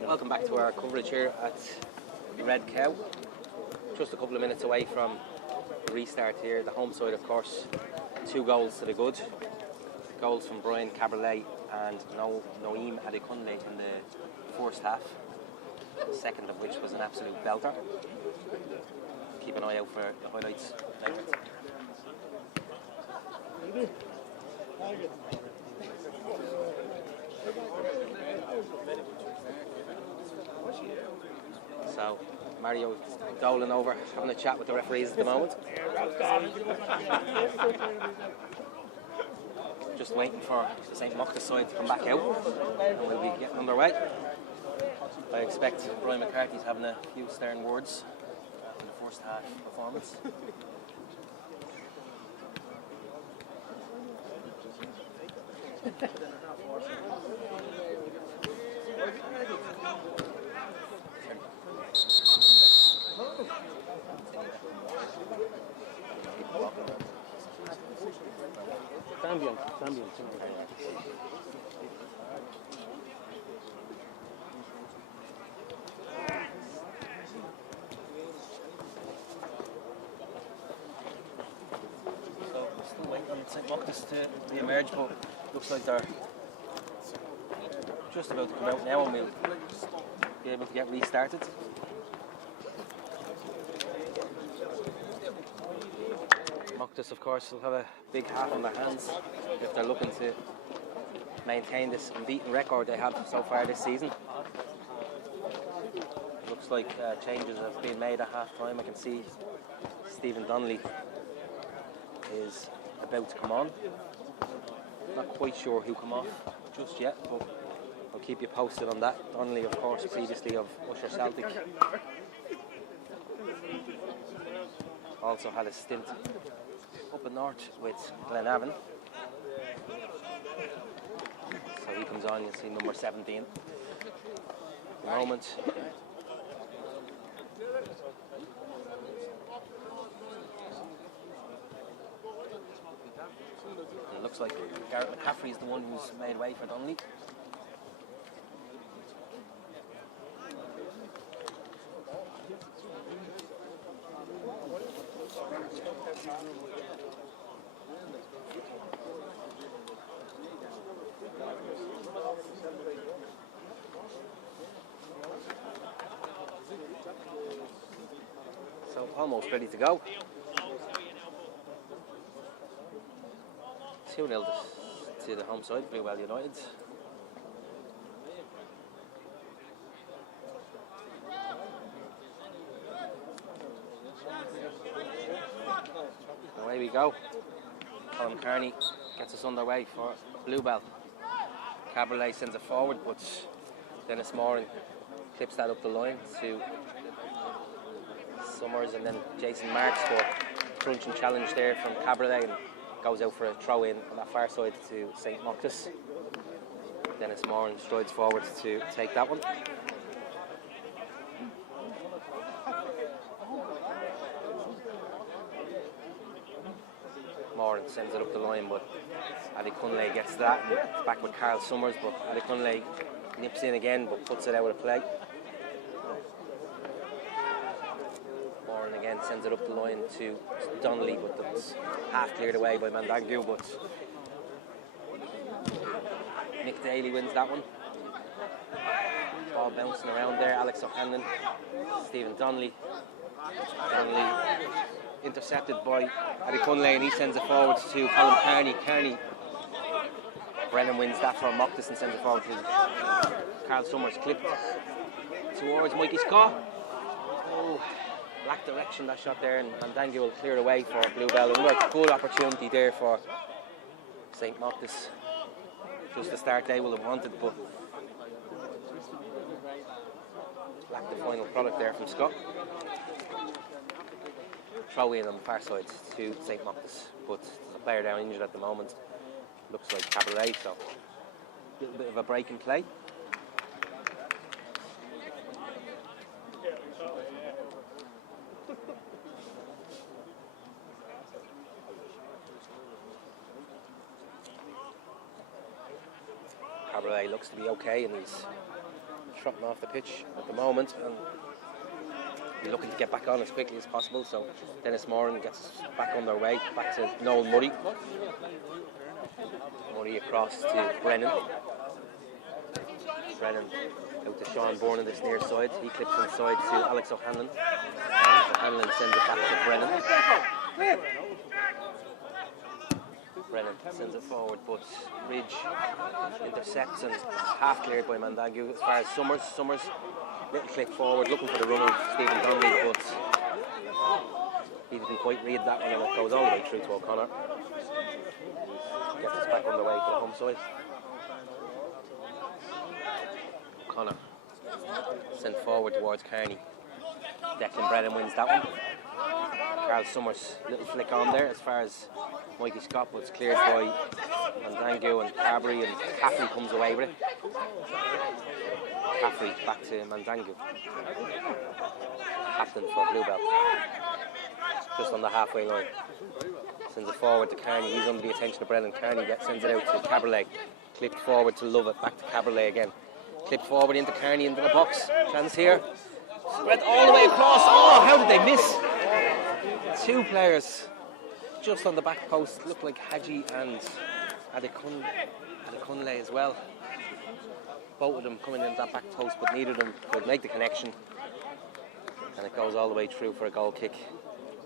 welcome back to our coverage here at Red Cow. Just a couple of minutes away from the restart here. The home side, of course, 2 goals to the good. Goals from Brian Caberlet and Noeem Adekunle in the first half. The second of which was an absolute belter. Keep an eye out for the highlights later. So, Mario doling over, having a chat with the referees at the moment. Just waiting for the St. Mochta side to come back out, and we'll be getting underway. I expect Brian McCarthy's having a few stern words in the first half performance. Ambient. So still waiting on St. Mochta to re-emerge, but looks like they're just about to come out now and we'll be able to get restarted. Mochta, of course, will have a big half on their hands if they're looking to maintain this unbeaten record they have so far this season. Looks like changes have been made at half time. I can see Stephen Donnelly is about to come on. Not quite sure who come off just yet, but I'll keep you posted on that. Donnelly, of course, previously of Usher Celtic. Also had a stint up in north with Glenavon. So he comes on, you'll see number 17 at the moment. And it looks like Garrett McCaffrey is the one who's made way for Donnelly. So almost ready to go. 2-0 to the home side, Bluebell United. Away we go. Colin Kearney gets us underway for Bluebell. Caberlet sends it forward, but Dennis Moran clips that up the line to Summers, and then Jason Marks for crunch and challenge there from Caberlet and goes out for a throw in on that far side to St. Mochta. Dennis Moran strides forward to take that one. Moran sends it up the line, but Adekunle gets that and it's back with Carl Summers, but Adekunle nips in again but puts it out of play. Moran again sends it up the line to Donnelly, but that's half cleared away by Mandangu, but Nick Daly wins that one. Ball bouncing around there, Alex O'Hanlon, Stephen Donnelly intercepted by Adekunle and he sends it forward to Colin Kearney. Brennan wins that for Mochta and sends it forward to Carl Summers, clipped towards Mikey Scott. Oh, black direction that shot there, and Mandangu will clear it away for Bluebell. Another good opportunity there for St. Mochta. Just the start they will have wanted, but lacked the final product there from Scott. Throw in on the far side to St. Mochta, but there's a player down injured at the moment. Looks like Caberlet, so a little bit of a break in play. Cabaret looks to be okay, and he's trotting off the pitch at the moment, and he's looking to get back on as quickly as possible. So Dennis Moran gets us back on their way, back to Noel Murray. Murray across to Brennan. Brennan out to Sean Bourne on this near side. He clips inside to Alex O'Hanlon. And O'Hanlon sends it back to Brennan. Brennan sends it forward, but Ridge intercepts and half cleared by Mandangu. As far as Summers, little click forward, looking for the run of Stephen Donnelly, but he didn't quite read that one, and it goes all the way through to O'Connor. Gets us back on the way to the home side. O'Connor sent forward towards Kearney. Declan Brennan wins that one. Carl Summers, little flick on there as far as Mikey Scott, but it's cleared by Mandangu and Carberry, and Caffrey comes away with it. Caffrey back to Mandangu. Captain for Bluebell. Just on the halfway line. Sends it forward to Kearney. He's under the attention of Brennan. Kearney sends it out to Caberlet. Clipped forward to Lovett. Back to Caberlet again. Clipped forward into Kearney into the box. Chance here. Spread all the way across. Oh, how did they miss? Two players just on the back post. Looked like Hadji and Adekunle as well. Both of them coming in that back post, but neither of them could make the connection. And it goes all the way through for a goal kick.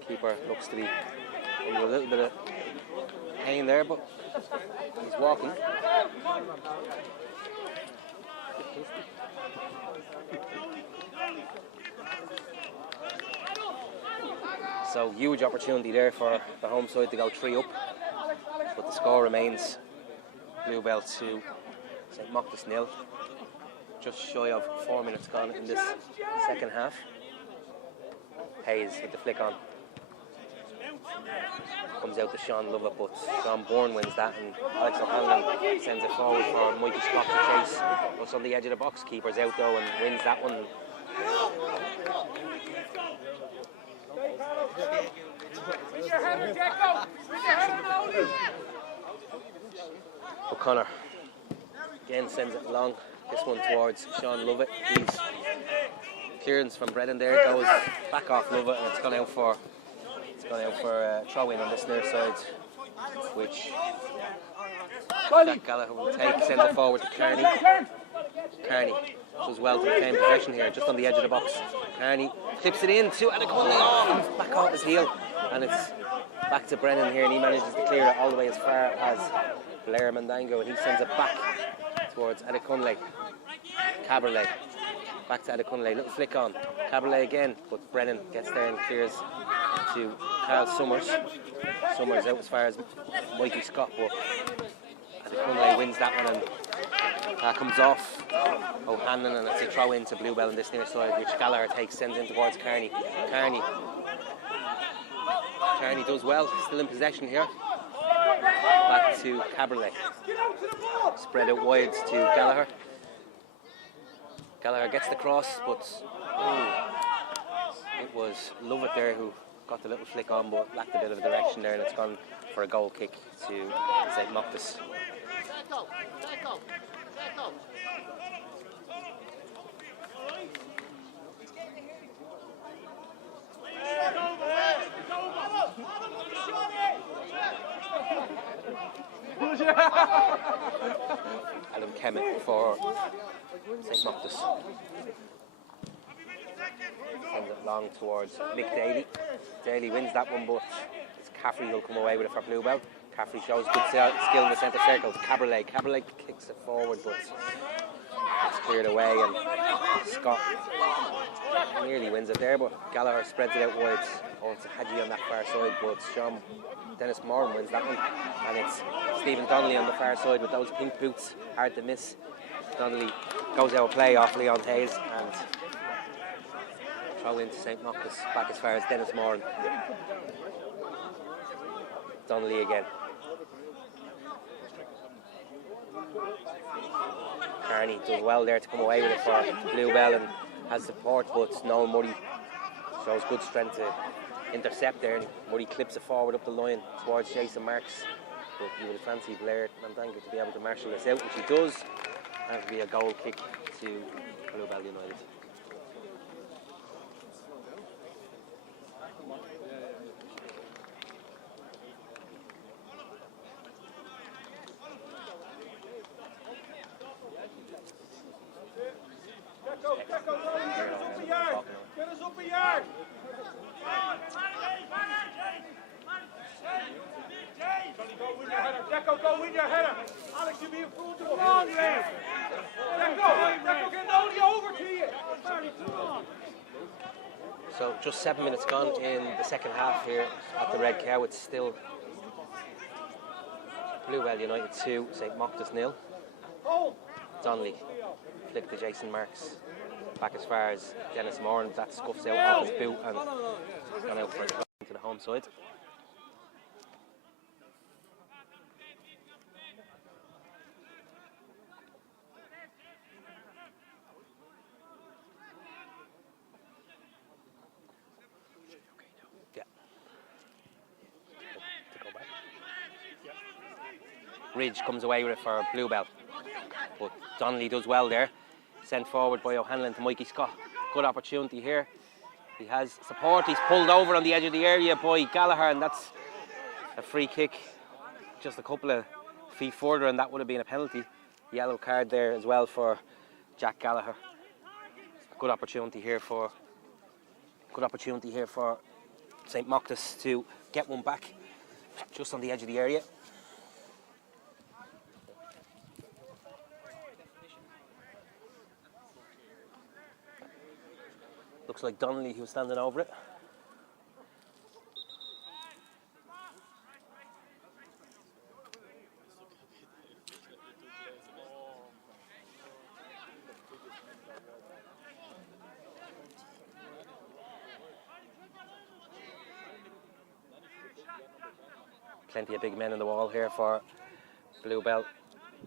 Keeper looks to be under a little bit of pain there, but he's walking. So huge opportunity there for the home side to go 3 up, but the score remains Bluebell 2, St. Mochta 0. Just shy of 4 minutes gone in this second half. Hayes with the flick on. Comes out to Sean Lovett, but Sean Bourne wins that, and Alex O'Hanlon sends it forward for Mikey Scott to chase. Goes on the edge of the box, keeper's out though and wins that one. O'Connor again sends it long. This one towards Sean Lovett. He's clearance from Brennan there, goes back off Lovett, and it's gone out for a throw-in on this near side, which Jack Gallagher will take. Sends it forward to Kearney. Kearney does well to retain possession here, just on the edge of the box. Kearney clips it in to Adekunle, back off his heel, and it's back to Brennan here, and he manages to clear it all the way as far as Blair Mandango, and he sends it back towards Adekunle. Caberlet back to Adekunle, little flick on. Caberlet again, but Brennan gets there and clears to Carl Summers. Summers out as far as Mikey Scott, but Adekunle wins that one, and that comes off O'Hanlon, and it's a throw in to Bluebell in this near side, which Gallagher takes, sends in towards Kearney. Kearney does well, still in possession here. Back to Caberlet. Spread out wide to Gallagher. Gallagher gets the cross, but it was Lovett there who got the little flick on, but lacked a bit of direction there, and it's gone for a goal kick to St. Mochta. Adam Kemet for St. Mochta. Sends it long towards Mick Daly. Daly wins that one, but it's Caffrey who'll come away with it for Bluebell. Caffrey shows good skill in the centre circle. Caberlet kicks it forward, but it's cleared away, and Scott nearly wins it there, but Gallagher spreads it out wide. Oh, it's Hadji on that far side, but Dennis Moran wins that one, and it's Stephen Donnelly on the far side with those pink boots, hard to miss. Donnelly goes out of play off Leon Hayes, and throw into St. Mochta, back as far as Dennis Moran. Donnelly again. Kearney does well there to come away with it for Bluebell and has support, but Noel Murray shows good strength to intercept there, and Murray clips it forward up the line towards Jason Marks, but you would fancy Blair Mandango to be able to marshal this out, which he does. And it'll be a goal kick to Bluebell United. Get us up a yard! Deco, go win your header! Alex, you be in front of him! Come on, Ray! Deco, get Nody over to you! So just 7 minutes gone in the second half here at the Red Cow. It's still Bluebell United 2, St. Mochta 0. Donnelly flicked to Jason Marks. Back as far as Dennis Moran. That scuffs out off his boot and gone out for a throw into the home side. Ridge comes away with it for Bluebell, but Donnelly does well there. Sent forward by O'Hanlon to Mikey Scott. Good opportunity here. He has support. He's pulled over on the edge of the area by Gallagher, and that's a free kick. Just a couple of feet further, and that would have been a penalty. Yellow card there as well for Jack Gallagher. Good opportunity here for St. Mochta to get one back, just on the edge of the area. Looks like Donnelly, who's standing over it. Plenty of big men in the wall here for Bluebell.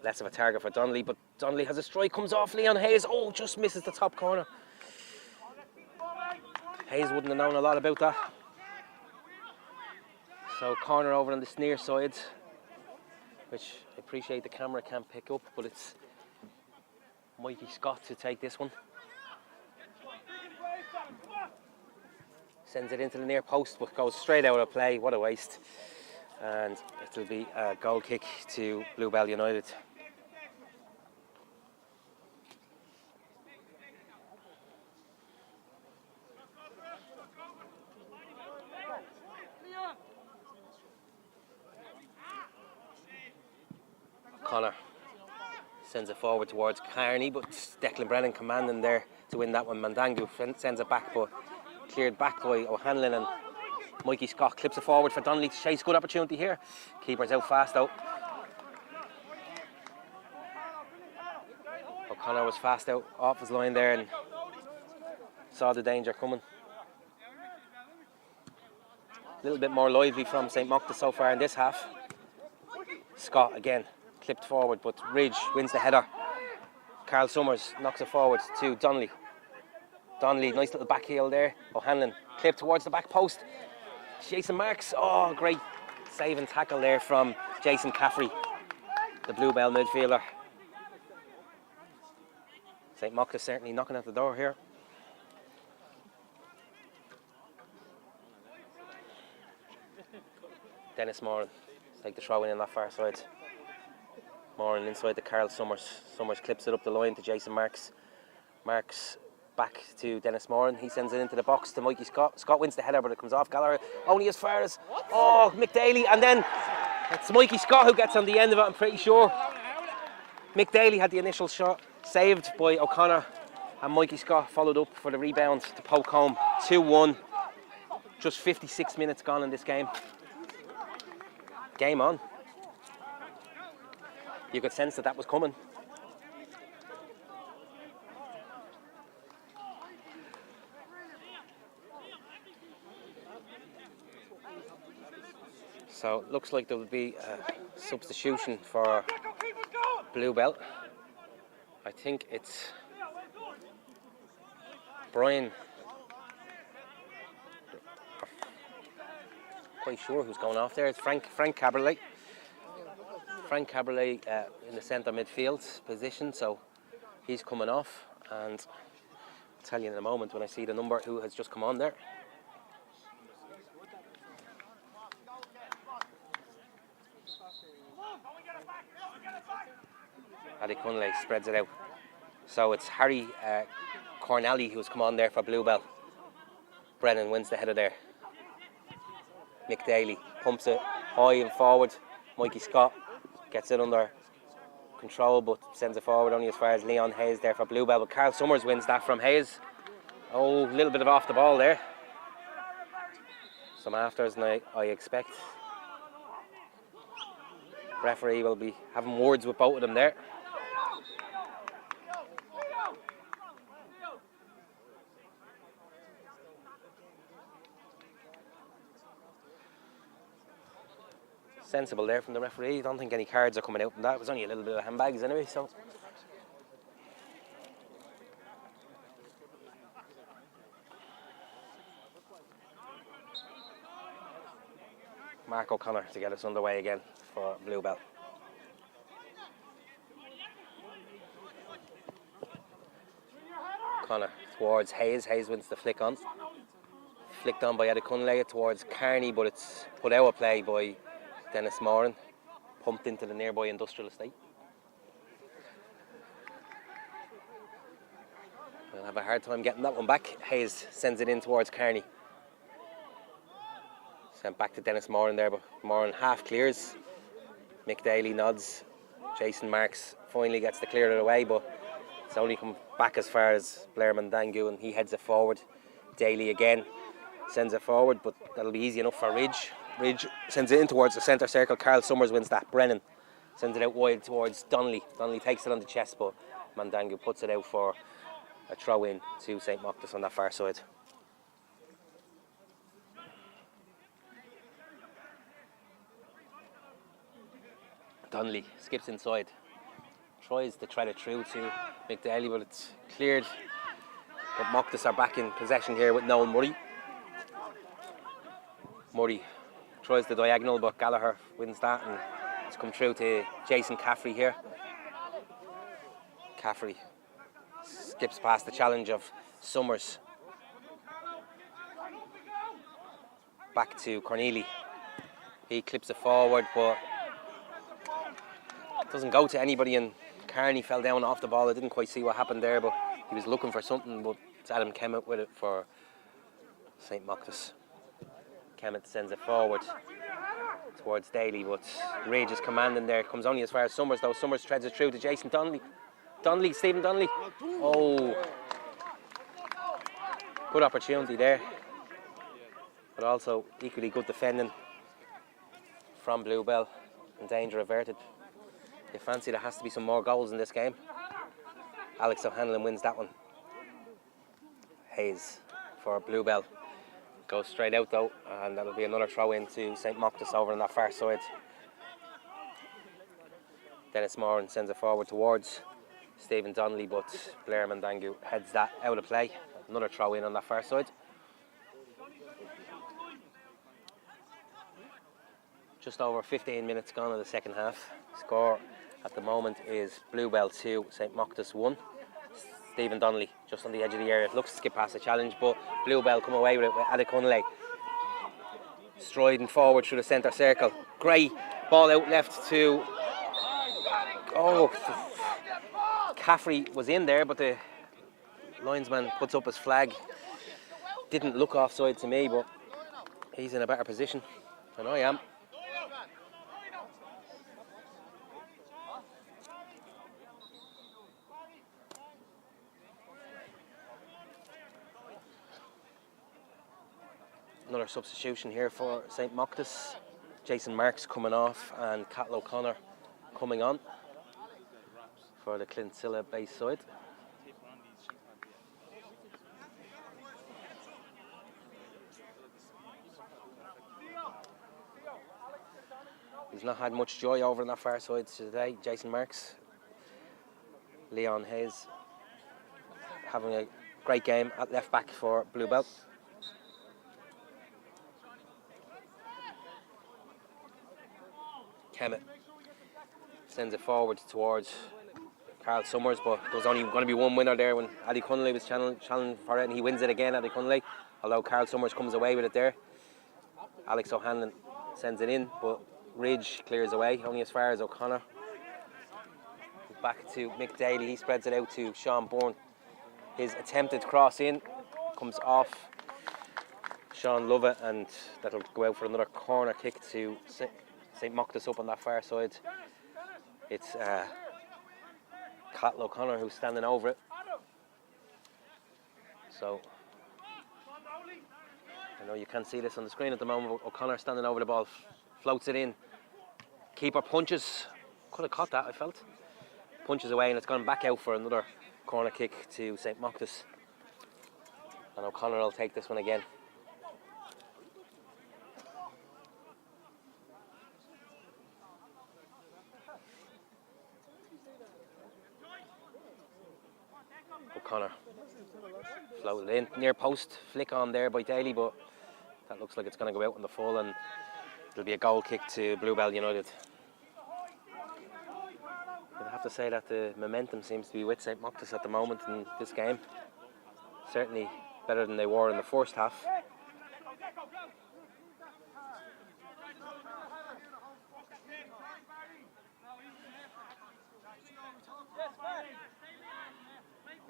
Less of a target for Donnelly, but Donnelly has a strike, comes off Leon Hayes. Oh, just misses the top corner. Hayes wouldn't have known a lot about that. So corner over on the near side, which I appreciate the camera can't pick up, but it's Mikey Scott to take this one. Sends it into the near post, but goes straight out of play. What a waste. And it'll be a goal kick to Bluebell United. Connor sends it forward towards Carney, but Declan Brennan commanding there to win that one. Mandangu sends it back, but cleared back by O'Hanlon, and Mikey Scott clips it forward for Donnelly to chase. Good opportunity here. Keeper's out fast though. O'Connor was fast out off his line there and saw the danger coming. A little bit more lively from St. Mochta so far in this half. Scott again clipped forward, but Ridge wins the header. Carl Summers knocks it forward to Donnelly. Donnelly, nice little back heel there. O'Hanlon clipped towards the back post. Jason Marks, oh, great save and tackle there from Jason Caffrey, the Bluebell midfielder. St. Mochta certainly knocking at the door here. Dennis Moran take the throw in on that far side. Moran inside to Carl Summers. Summers clips it up the line to Jason Marks. Marks back to Dennis Moran. He sends it into the box to Mikey Scott. Scott wins the header, but it comes off Gallagher. Only as far as, oh, Mick Daly. And then it's Mikey Scott who gets on the end of it, I'm pretty sure. Mick Daly had the initial shot saved by O'Connor, and Mikey Scott followed up for the rebound to poke home. 2-1. Just 56 minutes gone in this game. Game on. You could sense that that was coming. So it looks like there will be a substitution for Bluebell. I think it's Brian. Quite sure who's going off there. It's Frank Caberlet. Frank Caberlet in the centre midfield position. So He's coming off, and I'll tell you in a moment when I see the number who has just come on there. Adekunle spreads it out. So it's Harry Cornelli who's come on there for Bluebell. Brennan wins the header there. Mick Daly pumps it high and forward. Mikey Scott gets it under control but sends it forward only as far as Leon Hayes there for Bluebell. But Carl Summers wins that from Hayes. Oh, a little bit of off the ball there. Some afters, and I expect referee will be having words with both of them there. Sensible there from the referee. I don't think any cards are coming out from that. It was only a little bit of handbags anyway, so. Mark O'Connor to get us underway again for Bluebell. O'Connor towards Hayes. Hayes wins the flick on. Flicked on by Adekunle towards Carney, but it's put out of play by Dennis Moran, pumped into the nearby industrial estate. We'll have a hard time getting that one back. Hayes sends it in towards Carney. Sent back to Dennis Moran there, but Moran half clears. Mick Daly nods. Jason Marks finally gets the clear of the way, but it's only come back as far as Blair Mandangu, and he heads it forward. Daly again sends it forward, but that'll be easy enough for Ridge. Ridge sends it in towards the centre circle. Carl Summers wins that. Brennan sends it out wide towards Donnelly. Donnelly takes it on the chest, but Mandangu puts it out for a throw in to St. Mochta on that far side. Donnelly skips inside, tries to thread it through to McDaly, but it's cleared. But Mochtas are back in possession here with Noel Murray. Murray tries the diagonal, but Gallagher wins that, and it's come through to Jason Caffrey here. Caffrey skips past the challenge of Summers. Back to Corneli. He clips it forward, but doesn't go to anybody, and Carney fell down off the ball. I didn't quite see what happened there, but he was looking for something, but it's Adam Kemet with it for St. Mochtas. Kemet sends it forward towards Daly, but Rage is commanding there. Comes only as far as Summers, though. Summers treads it through to Jason Donnelly. Stephen Donnelly. Oh, good opportunity there, but also equally good defending from Bluebell, and danger averted. You fancy there has to be some more goals in this game. Alex O'Hanlon wins that one. Hayes for Bluebell goes straight out though, and that'll be another throw in to St. Mochtas over on that far side. Dennis Moran sends it forward towards Stephen Donnelly, but Blair Mandangu heads that out of play. Another throw in on that far side. Just over 15 minutes gone in the second half. Score at the moment is Bluebell 2, St. Mochtas 1. Stephen Donnelly just on the edge of the area. Looks to skip past the challenge, but Bluebell come away with it with Adekunle striding forward through the centre circle. Gray ball out left to... Oh, Caffrey was in there, but the linesman puts up his flag. Didn't look offside to me, but he's in a better position than I am. Another substitution here for St. Mochtas. Jason Marks coming off and Cathal O'Connor coming on for the Clintilla base side. He's not had much joy over on that far side today, Jason Marks. Leon Hayes having a great game at left back for Bluebell. Kemet sends it forward towards Carl Summers, but there was only going to be one winner there when Addy Connolly was challenging for it, and he wins it again, Addy Connolly, although Carl Summers comes away with it there. Alex O'Hanlon sends it in, but Ridge clears away, only as far as O'Connor. Back to Mick Daly, he spreads it out to Sean Bourne. His attempted cross in comes off Sean Lovett, and that'll go out for another corner kick to St. Mochta's up on that far side. It's Cattle O'Connor who's standing over it. So, I know you can't see this on the screen at the moment, but O'Connor standing over the ball, floats it in. Keeper punches, could have caught that, I felt. Punches away, and it's gone back out for another corner kick to St. Mochta's. And O'Connor will take this one again. O'Connor floated in, near post, flick on there by Daly, but that looks like it's going to go out on the full, and it'll be a goal kick to Bluebell United. I have to say that the momentum seems to be with St. Mochta's at the moment in this game. Certainly better than they were in the first half.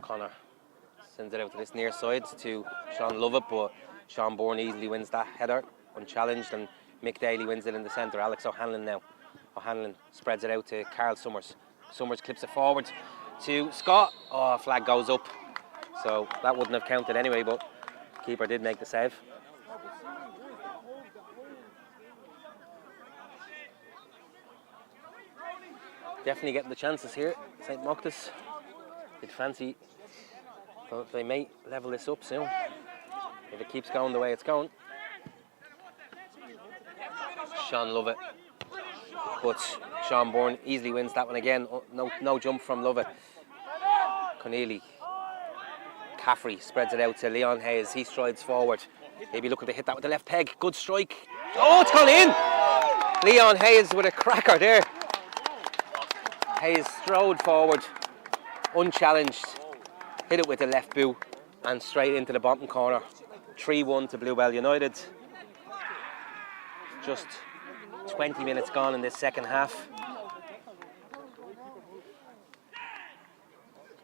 Connor sends it out to this near side to Sean Lovett, but Sean Bourne easily wins that header unchallenged, and Mick Daly wins it in the centre. Alex O'Hanlon now. O'Hanlon spreads it out to Carl Summers. Summers clips it forward to Scott. Oh, flag goes up. So that wouldn't have counted anyway, but keeper did make the save. Definitely getting the chances here. St. Mochta's did fancy. So they may level this up soon if it keeps going the way it's going. Sean Lovett, but Sean Bourne easily wins that one again. No jump from Lovett. Conneely. Caffrey spreads it out to Leon Hayes. He strides forward. Maybe looking to hit that with the left peg. Good strike. Oh, it's gone in! Leon Hayes with a cracker there. Hayes strode forward, unchallenged. Hit it with the left boot and straight into the bottom corner. 3-1 to Bluebell United. Just 20 minutes gone in this second half.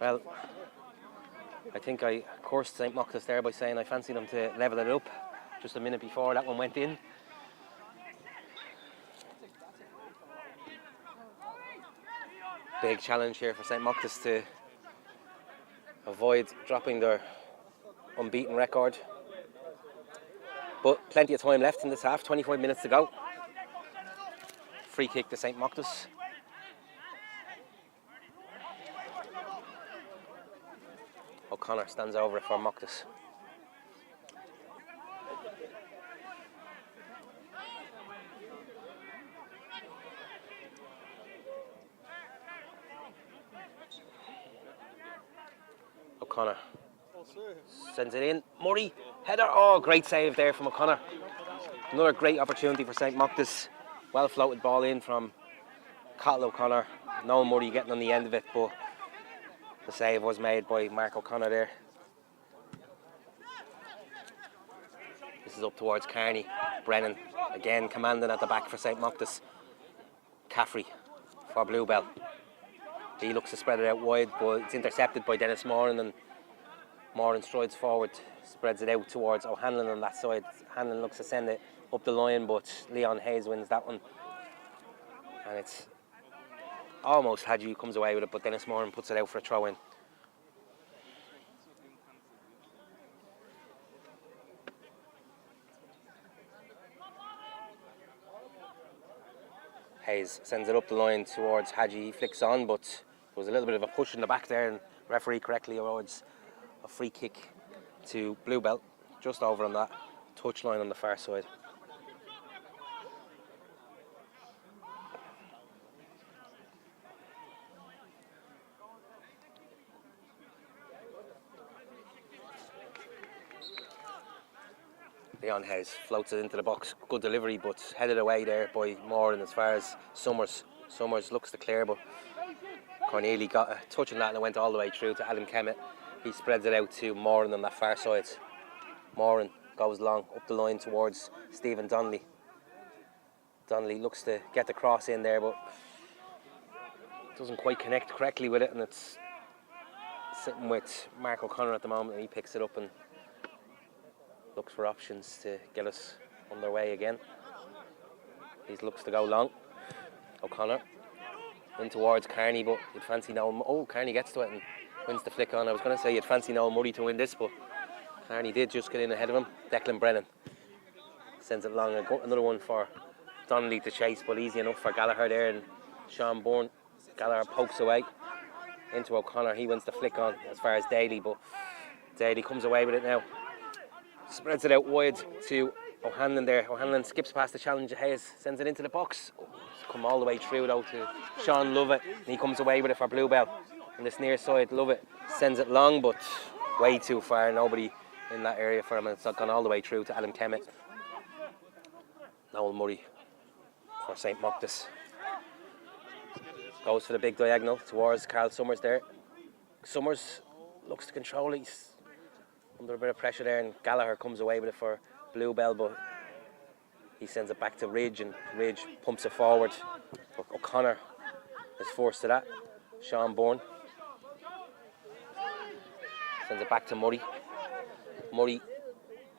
Well, I think I cursed St. Mochta's there by saying I fancied them to level it up just a minute before that one went in. Big challenge here for St. Mochta's to avoid dropping their unbeaten record. But plenty of time left in this half, 25 minutes to go. Free kick to St. Mochta's. O'Connor stands over it for Mochta's. O'Connor sends it in. Murray, header. Oh, great save there from O'Connor. Another great opportunity for St. Mochta's. Well floated ball in from Cattle O'Connor. Noel Murray getting on the end of it, but the save was made by Mark O'Connor there. This is up towards Kearney. Brennan again commanding at the back for St. Mochta's. Caffrey for Bluebell. He looks to spread it out wide, but it's intercepted by Dennis Moran, and Moran strides forward, spreads it out towards O'Hanlon on that side. Hanlon looks to send it up the line, but Leon Hayes wins that one. And it's almost Hadji comes away with it, but Dennis Moran puts it out for a throw-in. Hayes sends it up the line towards Hadji. He flicks on, but there was a little bit of a push in the back there, and referee correctly awards a free kick to Bluebell, just over on that touch line on the far side. Leon Hayes floats it into the box. Good delivery, but headed away there by Moran as far as Summers. Summers looks to clear, but Corneely got a touch on that and it went all the way through to Adam Kemet. He spreads it out to Moran on that far side. Moran goes long up the line towards Stephen Donnelly. Donnelly looks to get the cross in there, but doesn't quite connect correctly with it, and it's sitting with Mark O'Connor at the moment, and he picks it up and looks for options to get us on their way again. He looks to go long. O'Connor in towards Carney, but you'd fancy Noel. Oh, Carney gets to it and wins the flick on. I was going to say you'd fancy Noel Murray to win this, but Carney did just get in ahead of him. Declan Brennan sends it long. Another one for Donnelly to chase, but easy enough for Gallagher there, and Sean Bourne. Gallagher pokes away into O'Connor. He wins the flick on as far as Daly, but Daly comes away with it now. Spreads it out wide to O'Hanlon there. O'Hanlon skips past the challenge of Hayes, sends it into the box. It's come all the way through though to Sean Lovett, and he comes away with it for Bluebell. On this near side, Lovett sends it long, but way too far. Nobody in that area for him, and it's not gone all the way through to Adam Kemet. Noel Murray for St. Mochta. Goes for the big diagonal towards Carl Summers there. Summers looks to control it. He's under a bit of pressure there, and Gallagher comes away with it for Bluebell, but he sends it back to Ridge, and Ridge pumps it forward. O'Connor is forced to that. Sean Bourne sends it back to Murray. Murray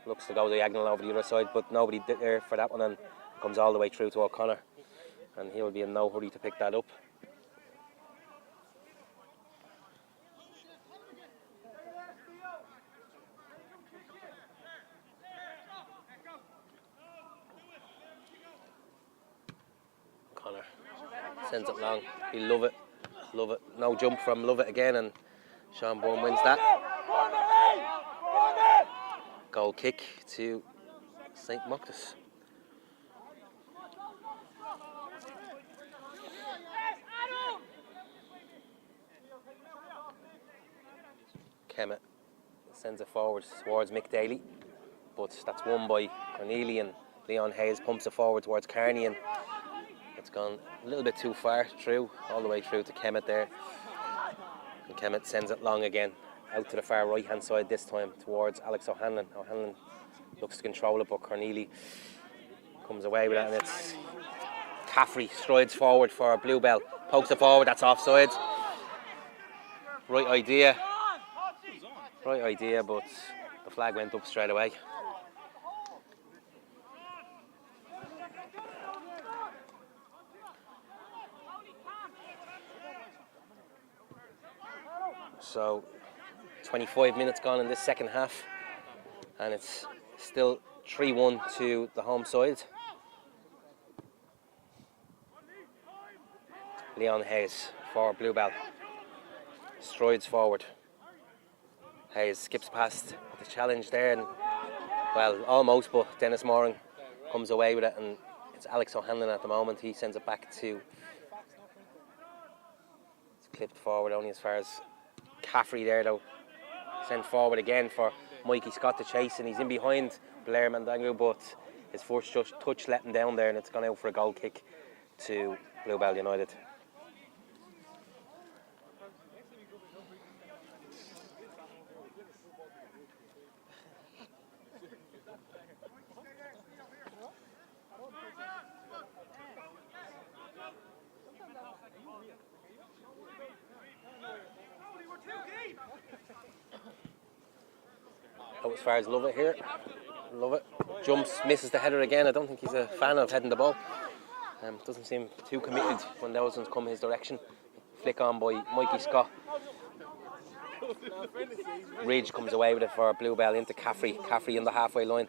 looks to go diagonal over the other side, but nobody there for that one, and comes all the way through to O'Connor, and he'll be in no hurry to pick that up. O'Connor sends it long. He love it. No jump from Lovett again, and Sean Bourne wins that. Goal kick to St. Mochta. Kemet sends it forward towards Mick Daly, but that's won by Cornelia, and Leon Hayes pumps it forward towards Carney, and it's gone a little bit too far through, all the way through to Kemet there. And Kemet sends it long again, out to the far right hand side this time towards Alex O'Hanlon. O'Hanlon looks to control it, but Cornelia comes away with it, and it's Caffrey strides forward for Bluebell, pokes it forward, that's offside. Right idea, but the flag went up straight away. So 25 minutes gone in this second half, and it's still 3-1 to the home side. Leon Hayes for Bluebell strides forward. Hayes skips past the challenge there, and well, almost, but Dennis Moran comes away with it, and it's Alex O'Hanlon at the moment. He sends it back to, it's clipped forward only as far as Caffrey there though. Sent forward again for Mikey Scott to chase, and he's in behind Blair Mandangu, but his first touch let him down there, and it's gone out for a goal kick to Bluebell United. As far as Lovett here, Lovett jumps, misses the header again. I don't think he's a fan of heading the ball. Doesn't seem too committed when those ones come his direction. Flick on by Mikey Scott. Ridge comes away with it for Bluebell into Caffrey. Caffrey in the halfway line.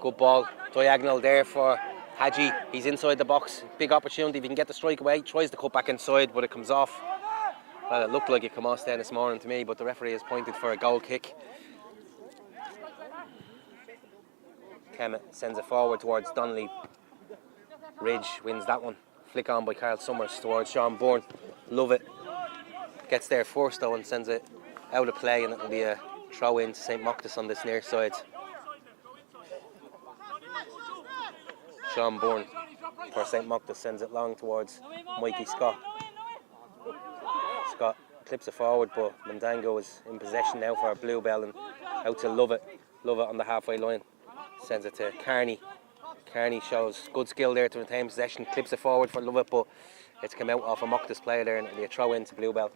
Good ball, diagonal there for Hadji. He's inside the box. Big opportunity if he can get the strike away. Tries to cut back inside, but it comes off. Well, it looked like it came off there this morning to me, but the referee has pointed for a goal kick. Kemet sends it forward towards Donnelly. Ridge wins that one. Flick on by Carl Summers towards Sean Bourne. Lovett gets there first though and sends it out of play, and it'll be a throw in to St. Mochta on this near side. Sean Bourne for St. Mochta sends it long towards Mikey Scott. clips it forward, but Mandango is in possession now for Bluebell and out to Love It on the halfway line. Sends it to Carney. Carney shows good skill there to retain possession, clips it forward for Love It, but it's come out off a Mochta's player there and it'll be a throw in to Bluebell.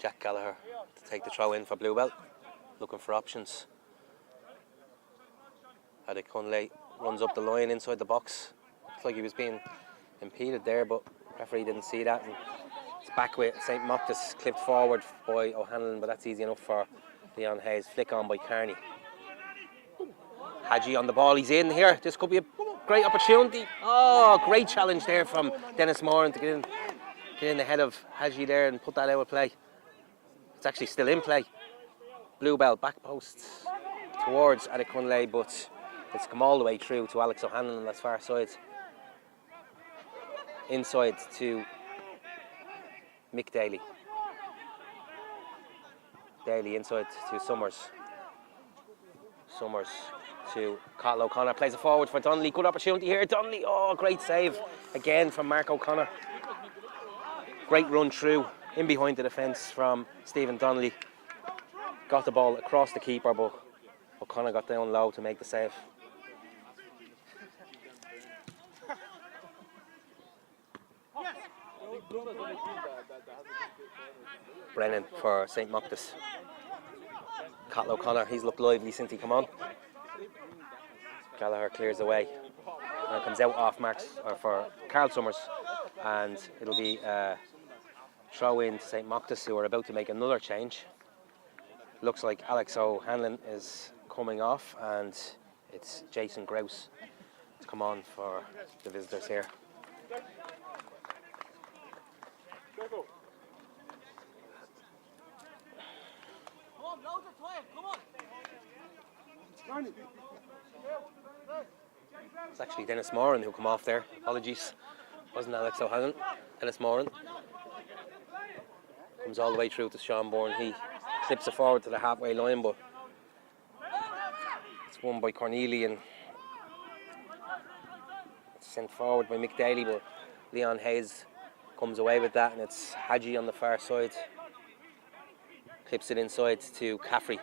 Jack Gallagher to take the throw in for Bluebell, looking for options. Adekunle runs up the line inside the box. Looks like he was being impeded there, but the referee didn't see that. And it's back with St. Mochta's, clipped forward by O'Hanlon, but that's easy enough for Leon Hayes. Flick on by Carney. Hadji on the ball, he's in here. This could be a great opportunity. Oh, great challenge there from Dennis Moran to get in the head of Hadji there and put that out of play. It's actually still in play. Bluebell back post towards Adekunle, but it's come all the way through to Alex O'Hanlon on that far side. Inside to Mick Daly. Daly inside to Summers. Summers to Cathal O'Connor. Plays it forward for Donnelly. Good opportunity here. Donnelly, oh, great save again from Mark O'Connor. Great run through in behind the defence from Stephen Donnelly. Got the ball across the keeper, but O'Connor got down low to make the save. Brennan for St. Mochta's. Cathal O'Connor, he's looked lively since he come on. Gallagher clears away and comes out off marks for Carl Summers, and it'll be a throw in to St. Mochta's, who are about to make another change. Looks like Alex O'Hanlon is coming off, and it's Jason Grouse to come on for the visitors here. It's actually Dennis Moran who come off there. Apologies, wasn't Alex O'Hanlon. Dennis Moran comes all the way through to Sean Bourne. He clips it forward to the halfway line, but it's won by Cornelian. It's sent forward by Mick Daly, but Leon Hayes comes away with that, and it's Hadji on the far side. Clips it inside to Caffrey.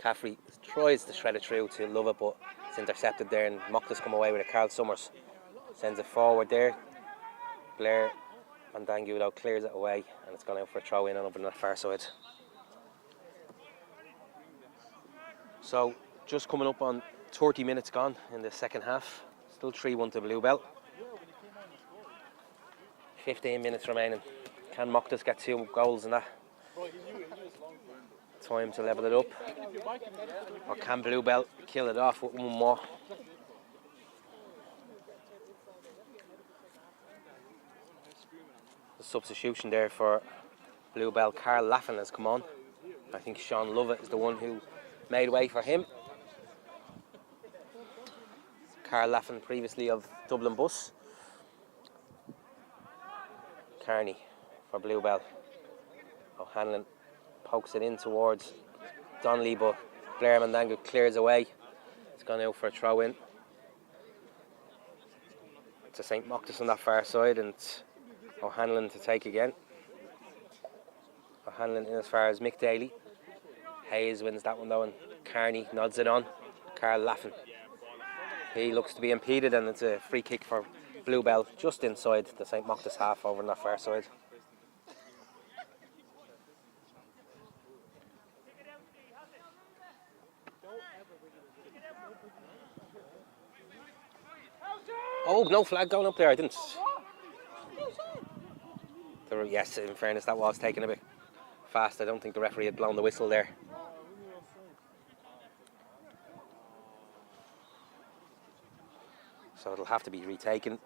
Caffrey tries to shred it through to Love It, but it's intercepted there, and Mochta's come away with it. Carl Summers sends it forward there. Blair Mandangulo clears it away, and it's gone out for a throw in and up on that far side. So just coming up on 30 minutes gone in the second half. Still 3-1 to Bluebell. 15 minutes remaining. Can Mochta's get 2 goals in that time to level it up? Or can Bluebell kill it off with one more? The substitution there for Bluebell, Carl Laffin has come on. I think Sean Lovett is the one who made way for him. Carl Laffin, previously of Dublin Bus. Carney for Bluebell. O'Hanlon pokes it in towards Donnelly, but Blair Mandango clears away. It's gone out for a throw in to St. Mochta's on that far side, and O'Hanlon to take again. O'Hanlon in as far as Mick Daly. Hayes wins that one though, and Carney nods it on. Carl Laffin. He looks to be impeded, and it's a free kick for Bluebell just inside the St. Mochta's half over on that far side. Oh, no flag going up there. I didn't. Yes, in fairness, that was taken a bit fast. I don't think the referee had blown the whistle there. So it'll have to be retaken.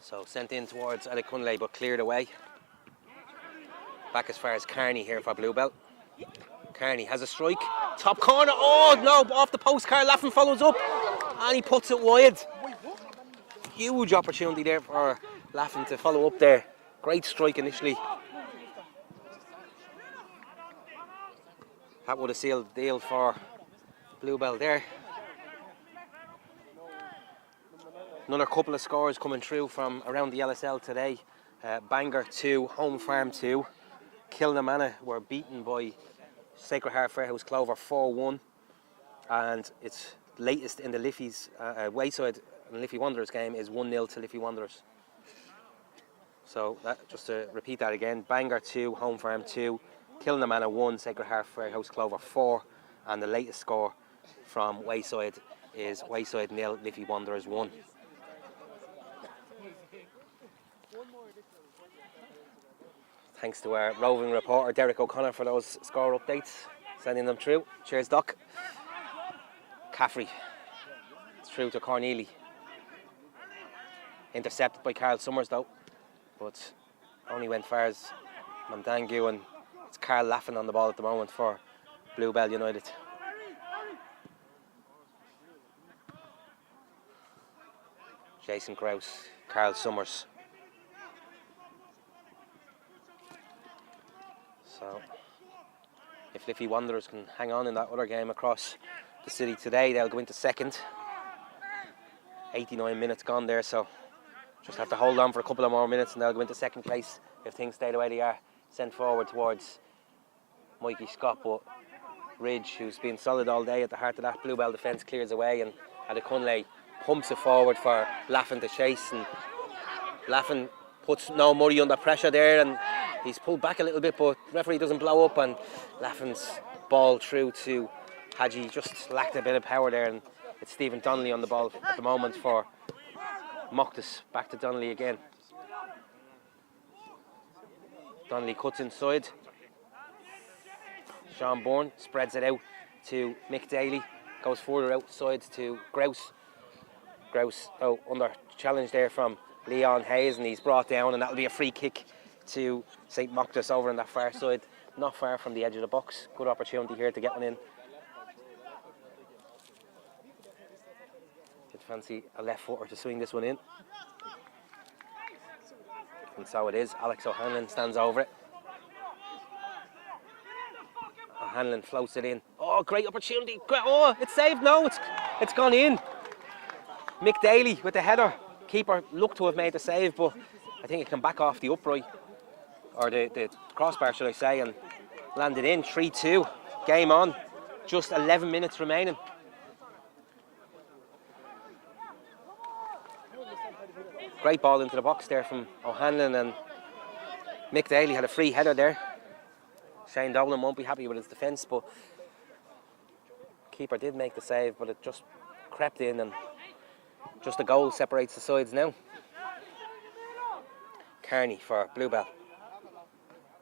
So sent in towards Adekunle, but cleared away. Back as far as Carney here for Bluebell. Carney has a strike. Top corner. Oh no, off the post. Carl Laffin follows up and he puts it wide. huge opportunity there for Laffin to follow up there. Great strike initially. That would have sealed the deal for Bluebell there. Another couple of scores coming through from around the LSL today. Bangor 2, Home Farm 2. Kilnamanagh were beaten by Sacred Heart Fairhouse Clover 4-1. And it's latest in the Liffey's Wayside and Liffey Wanderers game is 1-0 to Liffey Wanderers. So just to repeat that again, Bangor 2, Home Farm 2, Kilnamanagh 1, Sacred Heart Fairhouse Clover 4, and the latest score from Wayside is Wayside 0, Liffey Wanderers 1. Thanks to our roving reporter Derek O'Connor for those score updates, sending them through. Cheers, Doc. Caffrey, it's through to Corneely. Intercepted by Carl Summers though, but only went far as Mandangu, and it's Carl Laffin on the ball at the moment for Bluebell United. Jason Grouse, Carl Summers. So, if Liffey Wanderers can hang on in that other game across the city today, they'll go into second. 89 minutes gone there, so just have to hold on for a couple of more minutes and they'll go into second place if things stay the way they are. Sent forward towards Mikey Scott, but Ridge, who's been solid all day at the heart of that Bluebell defence, clears away, and Adekunle pumps it forward for Laffin to chase, and Laffin puts no money under pressure there, and he's pulled back a little bit, but the referee doesn't blow up, and Laffin's ball through to Hadji just lacked a bit of power there, and it's Stephen Donnelly on the ball at the moment for Mochta. Back to Donnelly again. Donnelly cuts inside. Sean Bourne spreads it out to Mick Daly, goes further outside to Grouse. Grouse under challenge there from Leon Hayes, and he's brought down, and that'll be a free kick to St. Mochta over on that far side, not far from the edge of the box. Good opportunity here to get one in. You'd fancy a left footer to swing this one in. And so it is. Alex O'Hanlon stands over it. O'Hanlon floats it in. Oh, great opportunity. Oh, it's saved. No, it's gone in. Mick Daly with the header. Keeper looked to have made the save, but I think it can back off the upright, or the crossbar, should I say, and landed in. 3-2. Game on. Just 11 minutes remaining. Great ball into the box there from O'Hanlon, and Mick Daly had a free header there. Shane Dolan won't be happy with his defence, but keeper did make the save, but it just crept in, and just a goal separates the sides now. Kearney for Bluebell.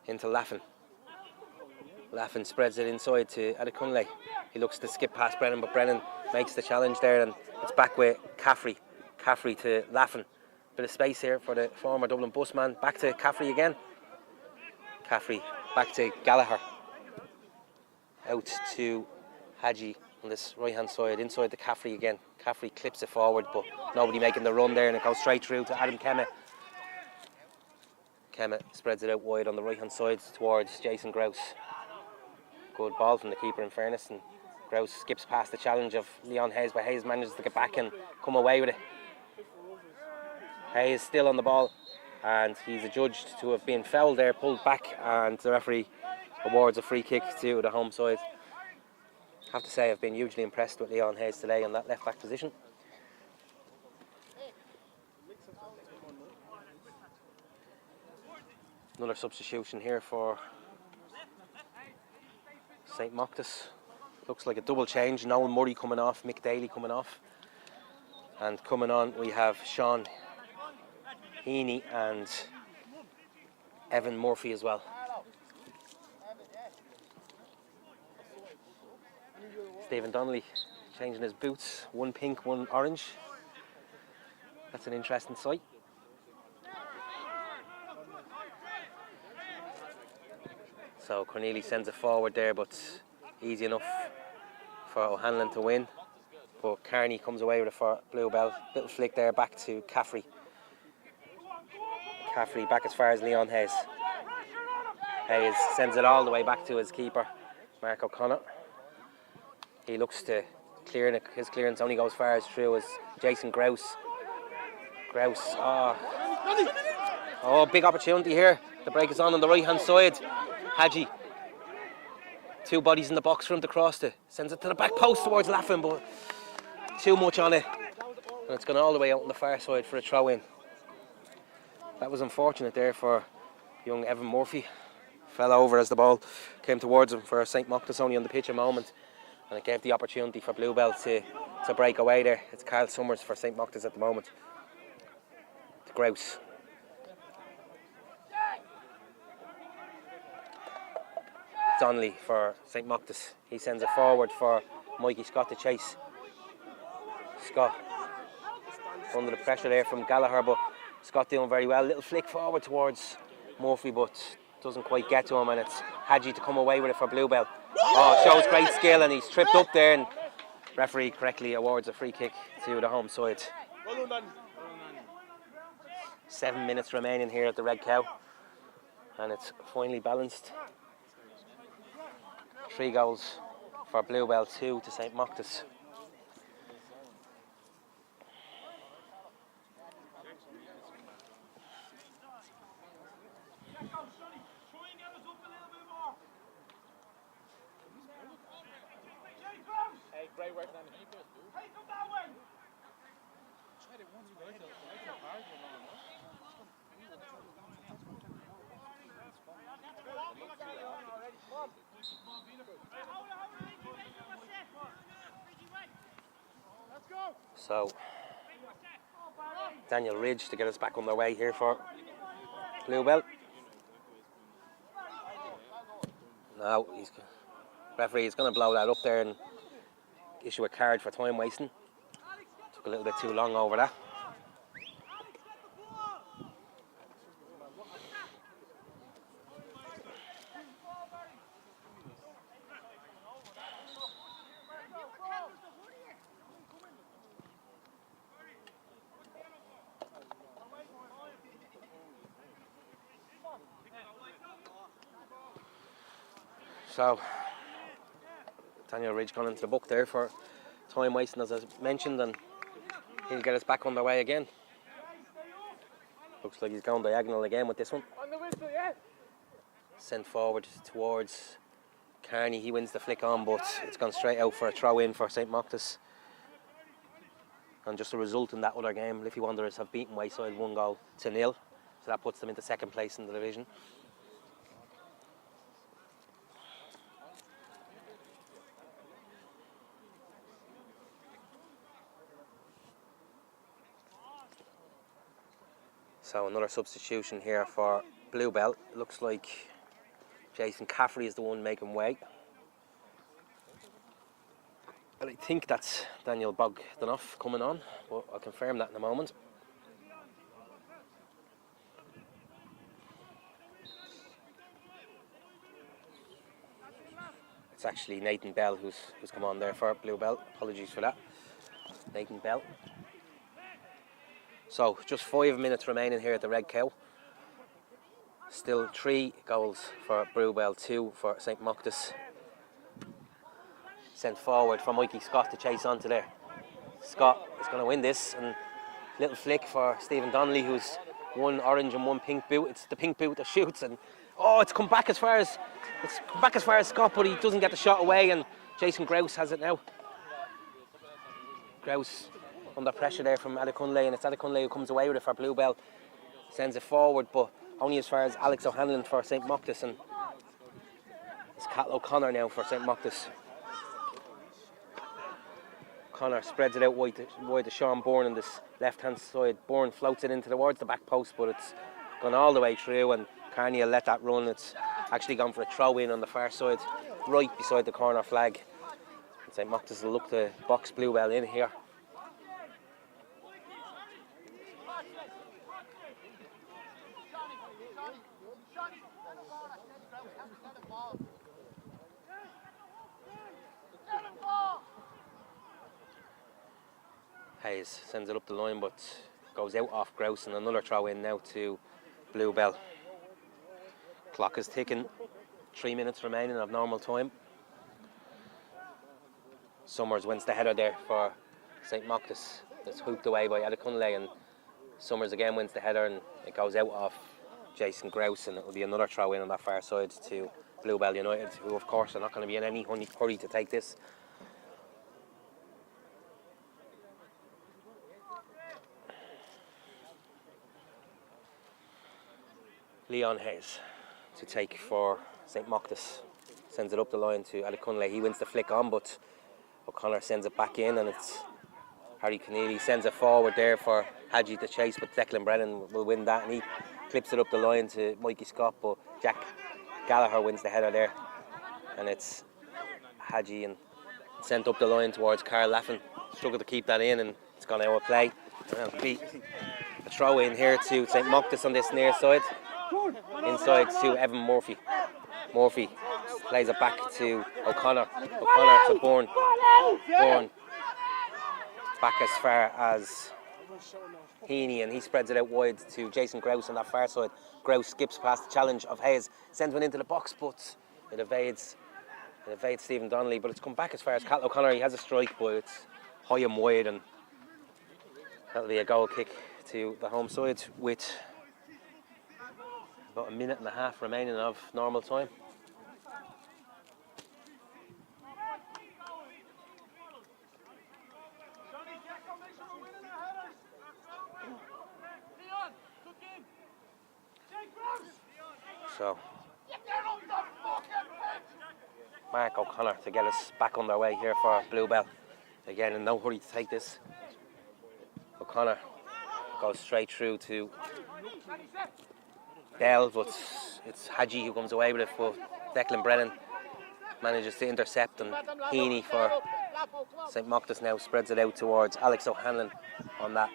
Into Laffin. Laffin spreads it inside to Adekunle. He looks to skip past Brennan, but Brennan makes the challenge there, and it's back with Caffrey. Caffrey to Laffin. Bit of space here for the former Dublin busman. Back to Caffrey again. Caffrey back to Gallagher. Out to Hadji on this right hand side, inside to Caffrey again. Caffrey clips it forward, but nobody making the run there, and it goes straight through to Adam Kemet. Kemet spreads it out wide on the right hand side towards Jason Grouse. Good ball from the keeper, in fairness, and Grouse skips past the challenge of Leon Hayes, but Hayes manages to get back and come away with it. Hayes still on the ball, and he's adjudged to have been fouled there, pulled back, and the referee awards a free kick to the home side. I have to say I've been hugely impressed with Leon Hayes today in that left back position. Another substitution here for St. Mochta. Looks like a double change. Noel Murray coming off, Mick Daly coming off, and coming on we have Sean Heaney and Evan Murphy as well. Stephen Donnelly changing his boots, one pink, one orange. That's an interesting sight. So Corneli sends it forward there, but easy enough for O'Hanlon to win. But Carney comes away with it for Bluebell. Little flick there back to Caffrey. Caffrey back as far as Leon Hayes. Hayes sends it all the way back to his keeper, Mark O'Connor. He looks to clear it. His clearance only goes far as through as Jason Grouse. Grouse, oh, big opportunity here. The break is on the right hand side. Hadji. 2 bodies in the box for him to cross to. Sends it to the back post towards Laughlin, but too much on it. And it's gone all the way out on the far side for a throw in. That was unfortunate there for young Evan Murphy. Fell over as the ball came towards him for St. Mochta, only on the pitch a moment. And it gave the opportunity for Bluebell to break away there. It's Carl Summers for St. Mochta's at the moment. To Grouse. Donnelly for St. Mochta's. He sends it forward for Mikey Scott to chase. Scott under the pressure there from Gallagher, but Scott doing very well. Little flick forward towards Murphy, but doesn't quite get to him, and it's Hadji to come away with it for Bluebell. Oh, shows great skill, and he's tripped up there, and referee correctly awards a free kick to the home side. 7 minutes remaining here at the Red Cow, and it's finally balanced. 3 goals for Bluebell, 2 to St. Mochta's. So, Daniel Ridge to get us back on their way here for Bluebell. Now, referee is going to blow that up there and issue a card for time wasting. Took a little bit too long over that. So, Daniel Ridge gone into the book there for time wasting, as I mentioned, and he'll get us back on the way again. Looks like he's going diagonal again with this one. Sent forward towards Carney. He wins the flick on, but it's gone straight out for a throw in for St. Mochta's. And just a result in that other game, Liffey Wanderers have beaten Wayside 1-0. So that puts them into second place in the division. So another substitution here for Bluebell. Looks like Jason Caffrey is the one making way. And I think that's Daniel Bogdanoff coming on, but I'll confirm that in a moment. It's actually Nathan Bell who's come on there for Bluebell. Apologies for that. Nathan Bell. So, just 5 minutes remaining here at the Red Cow. Still 3 goals for Bluebell, 2 for St. Mochta's. Sent forward for Mikey Scott to chase onto there. Scott is going to win this, and little flick for Stephen Donnelly, who's 1 orange and 1 pink boot. It's the pink boot that shoots, and it's come back as far as Scott, but he doesn't get the shot away, and Jason Grouse has it now. Grouse under pressure there from Adekunle, and it's Adekunle who comes away with it for Bluebell. Sends it forward, but only as far as Alex O'Hanlon for St. Mochta's, and it's Cat O'Connor now for St. Mochta's. O'Connor spreads it out wide to Sean Bourne on this left-hand side. Bourne floats it into towards the back post, but it's gone all the way through, and Carney will let that run. It's actually gone for a throw-in on the far side, right beside the corner flag. St. Mochta's will look to box Bluebell in here. Hayes sends it up the line, but goes out off Grouse, and another throw in now to Bluebell. Clock is ticking, 3 minutes remaining of normal time. Summers wins the header there for St. Mochta's. It's hooped away by Adekunle, and Summers again wins the header, and it goes out off Jason Grouse, and it will be another throw in on that far side to Bluebell United, who of course are not going to be in any hurry to take this. Leon Hayes to take for St. Mochta's. Sends it up the line to Adekunle. He wins the flick on, but O'Connor sends it back in, and it's Harry Keneally sends it forward there for Hadji to chase, but Declan Brennan will win that, and he clips it up the line to Mikey Scott, but Jack Gallagher wins the header there, and it's Hadji and sent up the line towards Carl Laffin. Struggled to keep that in, and it's gone out of play. And it'll be a throw in here to St. Mochta's on this near side. Inside to Evan Murphy. Murphy plays it back to O'Connor. O'Connor to Bourne. Bourne back as far as Heaney, and he spreads it out wide to Jason Grouse on that far side. Grouse skips past the challenge of Hayes, sends one into the box, but it evades Stephen Donnelly, but it's come back as far as Cal O'Connor. He has a strike, but it's high and wide, and that'll be a goal kick to the home side with about a minute and a half remaining of normal time. So Mark O'Connor to get us back underway here for Bluebell. Again, in no hurry to take this. O'Connor goes straight through to Bell, but it's Hadji who comes away with it, but Declan Brennan manages to intercept, and Heaney for St. Mochta's now spreads it out towards Alex O'Hanlon on that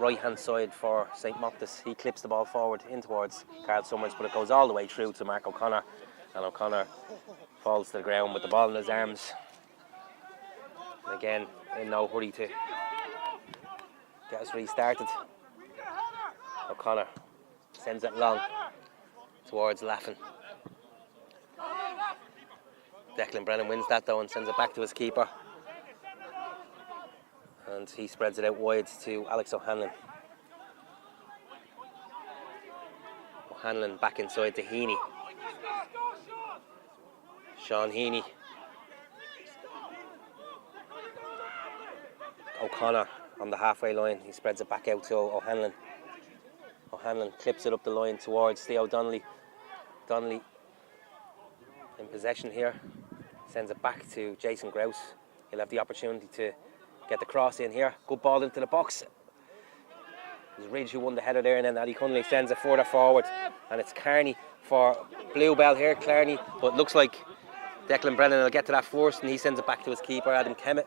right hand side for St. Mochta's. He clips the ball forward in towards Carl Summers, but it goes all the way through to Mark O'Connor, and O'Connor falls to the ground with the ball in his arms. And again, in no hurry to get us restarted. O'Connor sends it long towards Laffin. Declan Brennan wins that though and sends it back to his keeper. And he spreads it out wide to Alex O'Hanlon. O'Hanlon back inside to Heaney. Sean Heaney. O'Connor on the halfway line. He spreads it back out to O'Hanlon. O'Hanlon clips it up the line towards Theo Donnelly. Donnelly in possession here. Sends it back to Jason Grouse. He'll have the opportunity to get the cross in here. Good ball into the box. It was Ridge who won the header there, and then Adekunle sends it further forward. And it's Kearney for Bluebell here, Kearney. But it looks like Declan Brennan will get to that first, and he sends it back to his keeper, Adam Kemet.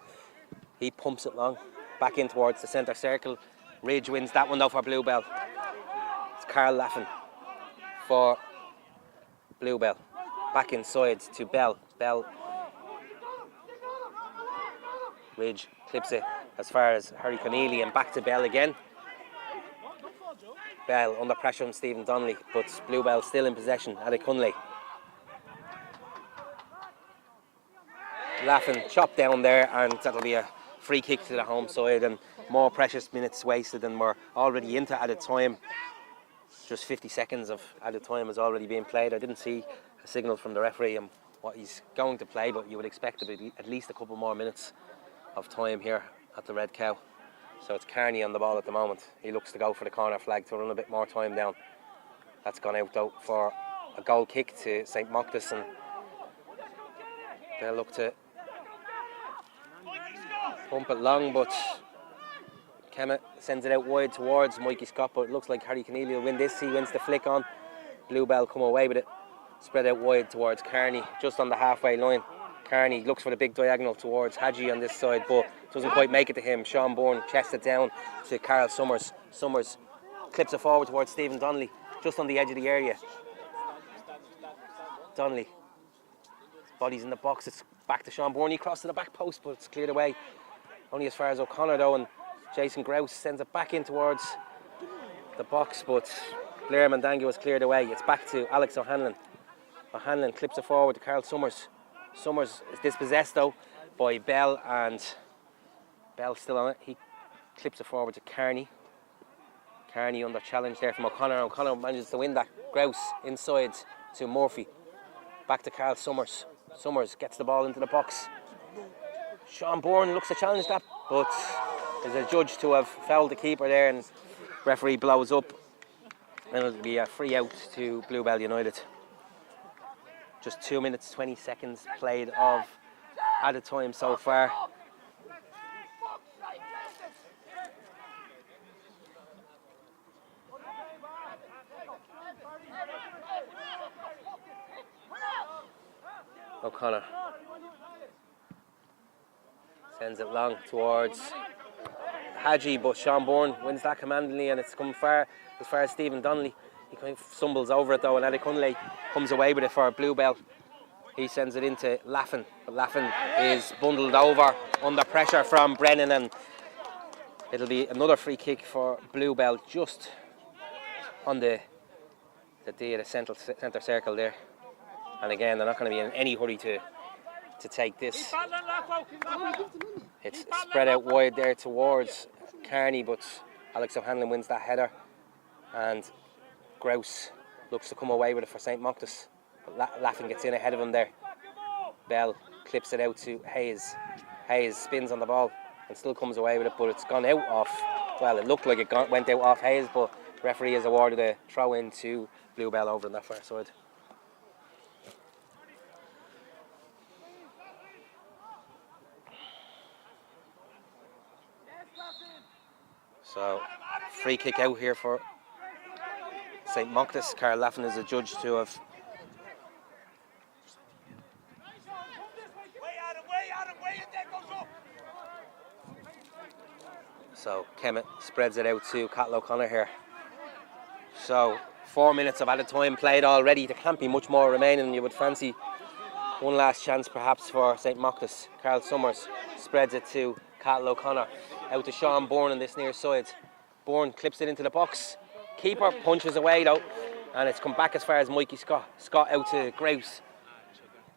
He pumps it long, back in towards the centre circle. Ridge wins that one though for Bluebell. It's Carl Laffin for Bluebell. Back inside to Bell. Bell. Ridge clips it as far as Harry Keneally, and back to Bell again. Bell under pressure from Stephen Donnelly, but Bluebell still in possession. Adekunle. Laffin chopped down there, and that'll be a free kick to the home side, and more precious minutes wasted, and we're already into added time. Just 50 seconds of added time has already been played. I didn't see a signal from the referee on what he's going to play, but you would expect to be at least a couple more minutes of time here at the Red Cow. So it's Kearney on the ball at the moment. He looks to go for the corner flag to run a bit more time down. That's gone out though for a goal kick to St. Mochta's, and they'll look to pump it long, but Kemet sends it out wide towards Mikey Scott, but it looks like Harry Keneally will win this. He wins the flick on. Bluebell come away with it. Spread out wide towards Kearney, just on the halfway line. Kearney looks for the big diagonal towards Hadji on this side, but doesn't quite make it to him. Sean Bourne chests it down to Carl Summers. Summers clips it forward towards Stephen Donnelly, just on the edge of the area. Donnelly. Body's in the box. It's back to Sean Bourne. He crossed to the back post, but it's cleared away Only as far as O'Connor though, and Jason Grouse sends it back in towards the box, but Blair Mandango has cleared away. It's back to Alex O'Hanlon. O'Hanlon clips it forward to Carl Summers. Summers is dispossessed though by Bell, and Bell still on it. He clips it forward to Carney. Carney under challenge there from O'Connor. O'Connor manages to win that. Grouse inside to Murphy. Back to Carl Summers. Summers gets the ball into the box. Sean Bourne looks to challenge that, but there's a judge to have fouled the keeper there, and referee blows up, and it'll be a free out to Bluebell United. Just 2 minutes 20 seconds played of added time so far. O'Connor sends it long towards Hadji, but Sean Bourne wins that commandingly, and it's come far as far as Stephen Donnelly. He kind of stumbles over it though, and Eddie Cunley comes away with it for Bluebell. He sends it into Laffin, but Laffin is bundled over under pressure from Brennan, and it'll be another free kick for Bluebell just on the centre circle there. And again, they're not going to be in any hurry to take this. It's spread out wide there towards Carney, but Alex O'Hanlon wins that header, and Grouse looks to come away with it for St. Mochta's. But Laffin gets in ahead of him there. Bell clips it out to Hayes. Hayes spins on the ball and still comes away with it, but it's gone out off, well, it looked like it went out off Hayes, but the referee has awarded a throw in to Bluebell over on that far side. So, free kick out here for St. Mochta's. Carl Laffin is a judge to have. So, Kemet spreads it out to Cathal O'Connor here. So, 4 minutes of added time played already. There can't be much more remaining. You would fancy one last chance perhaps for St. Mochta's. Carl Summers spreads it to Cathal O'Connor. Out to Sean Bourne on this near side. Bourne clips it into the box. Keeper punches away though, and it's come back as far as Mikey Scott. Scott out to Grouse.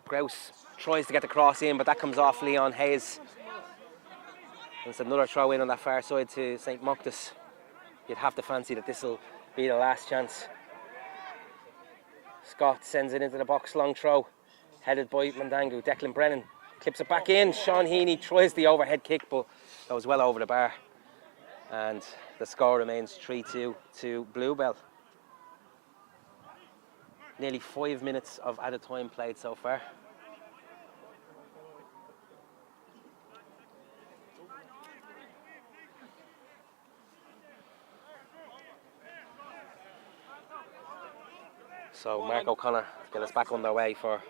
Grouse tries to get the cross in, but that comes off Leon Hayes. And it's another throw in on that far side to St. Mochta's. You'd have to fancy that this will be the last chance. Scott sends it into the box, long throw, headed by Mandango. Declan Brennan clips it back in. Sean Heaney tries the overhead kick, but that was well over the bar. And the score remains 3-2 to Bluebell. Nearly 5 minutes of added time played so far. So Mark O'Connor get us back underway for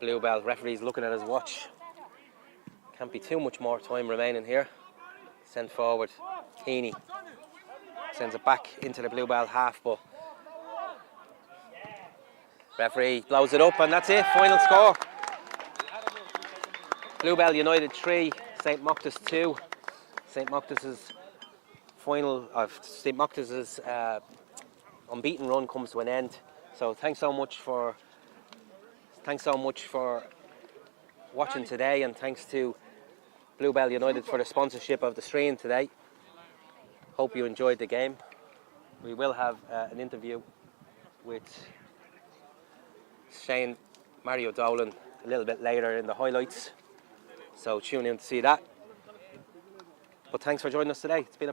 Bluebell. Referee's looking at his watch. Can't be too much more time remaining here. Sent forward. Heaney sends it back into the Bluebell half, but referee blows it up, and that's it. Final score. Bluebell United 3, St. Mochta's 2. St. Mochta's' unbeaten run comes to an end. So thanks so much for watching today, and thanks to Bluebell United for the sponsorship of the stream today. Hope you enjoyed the game. We will have an interview with Shane Mario Dolan a little bit later in the highlights, so tune in to see that. But thanks for joining us today. It's been a pleasure.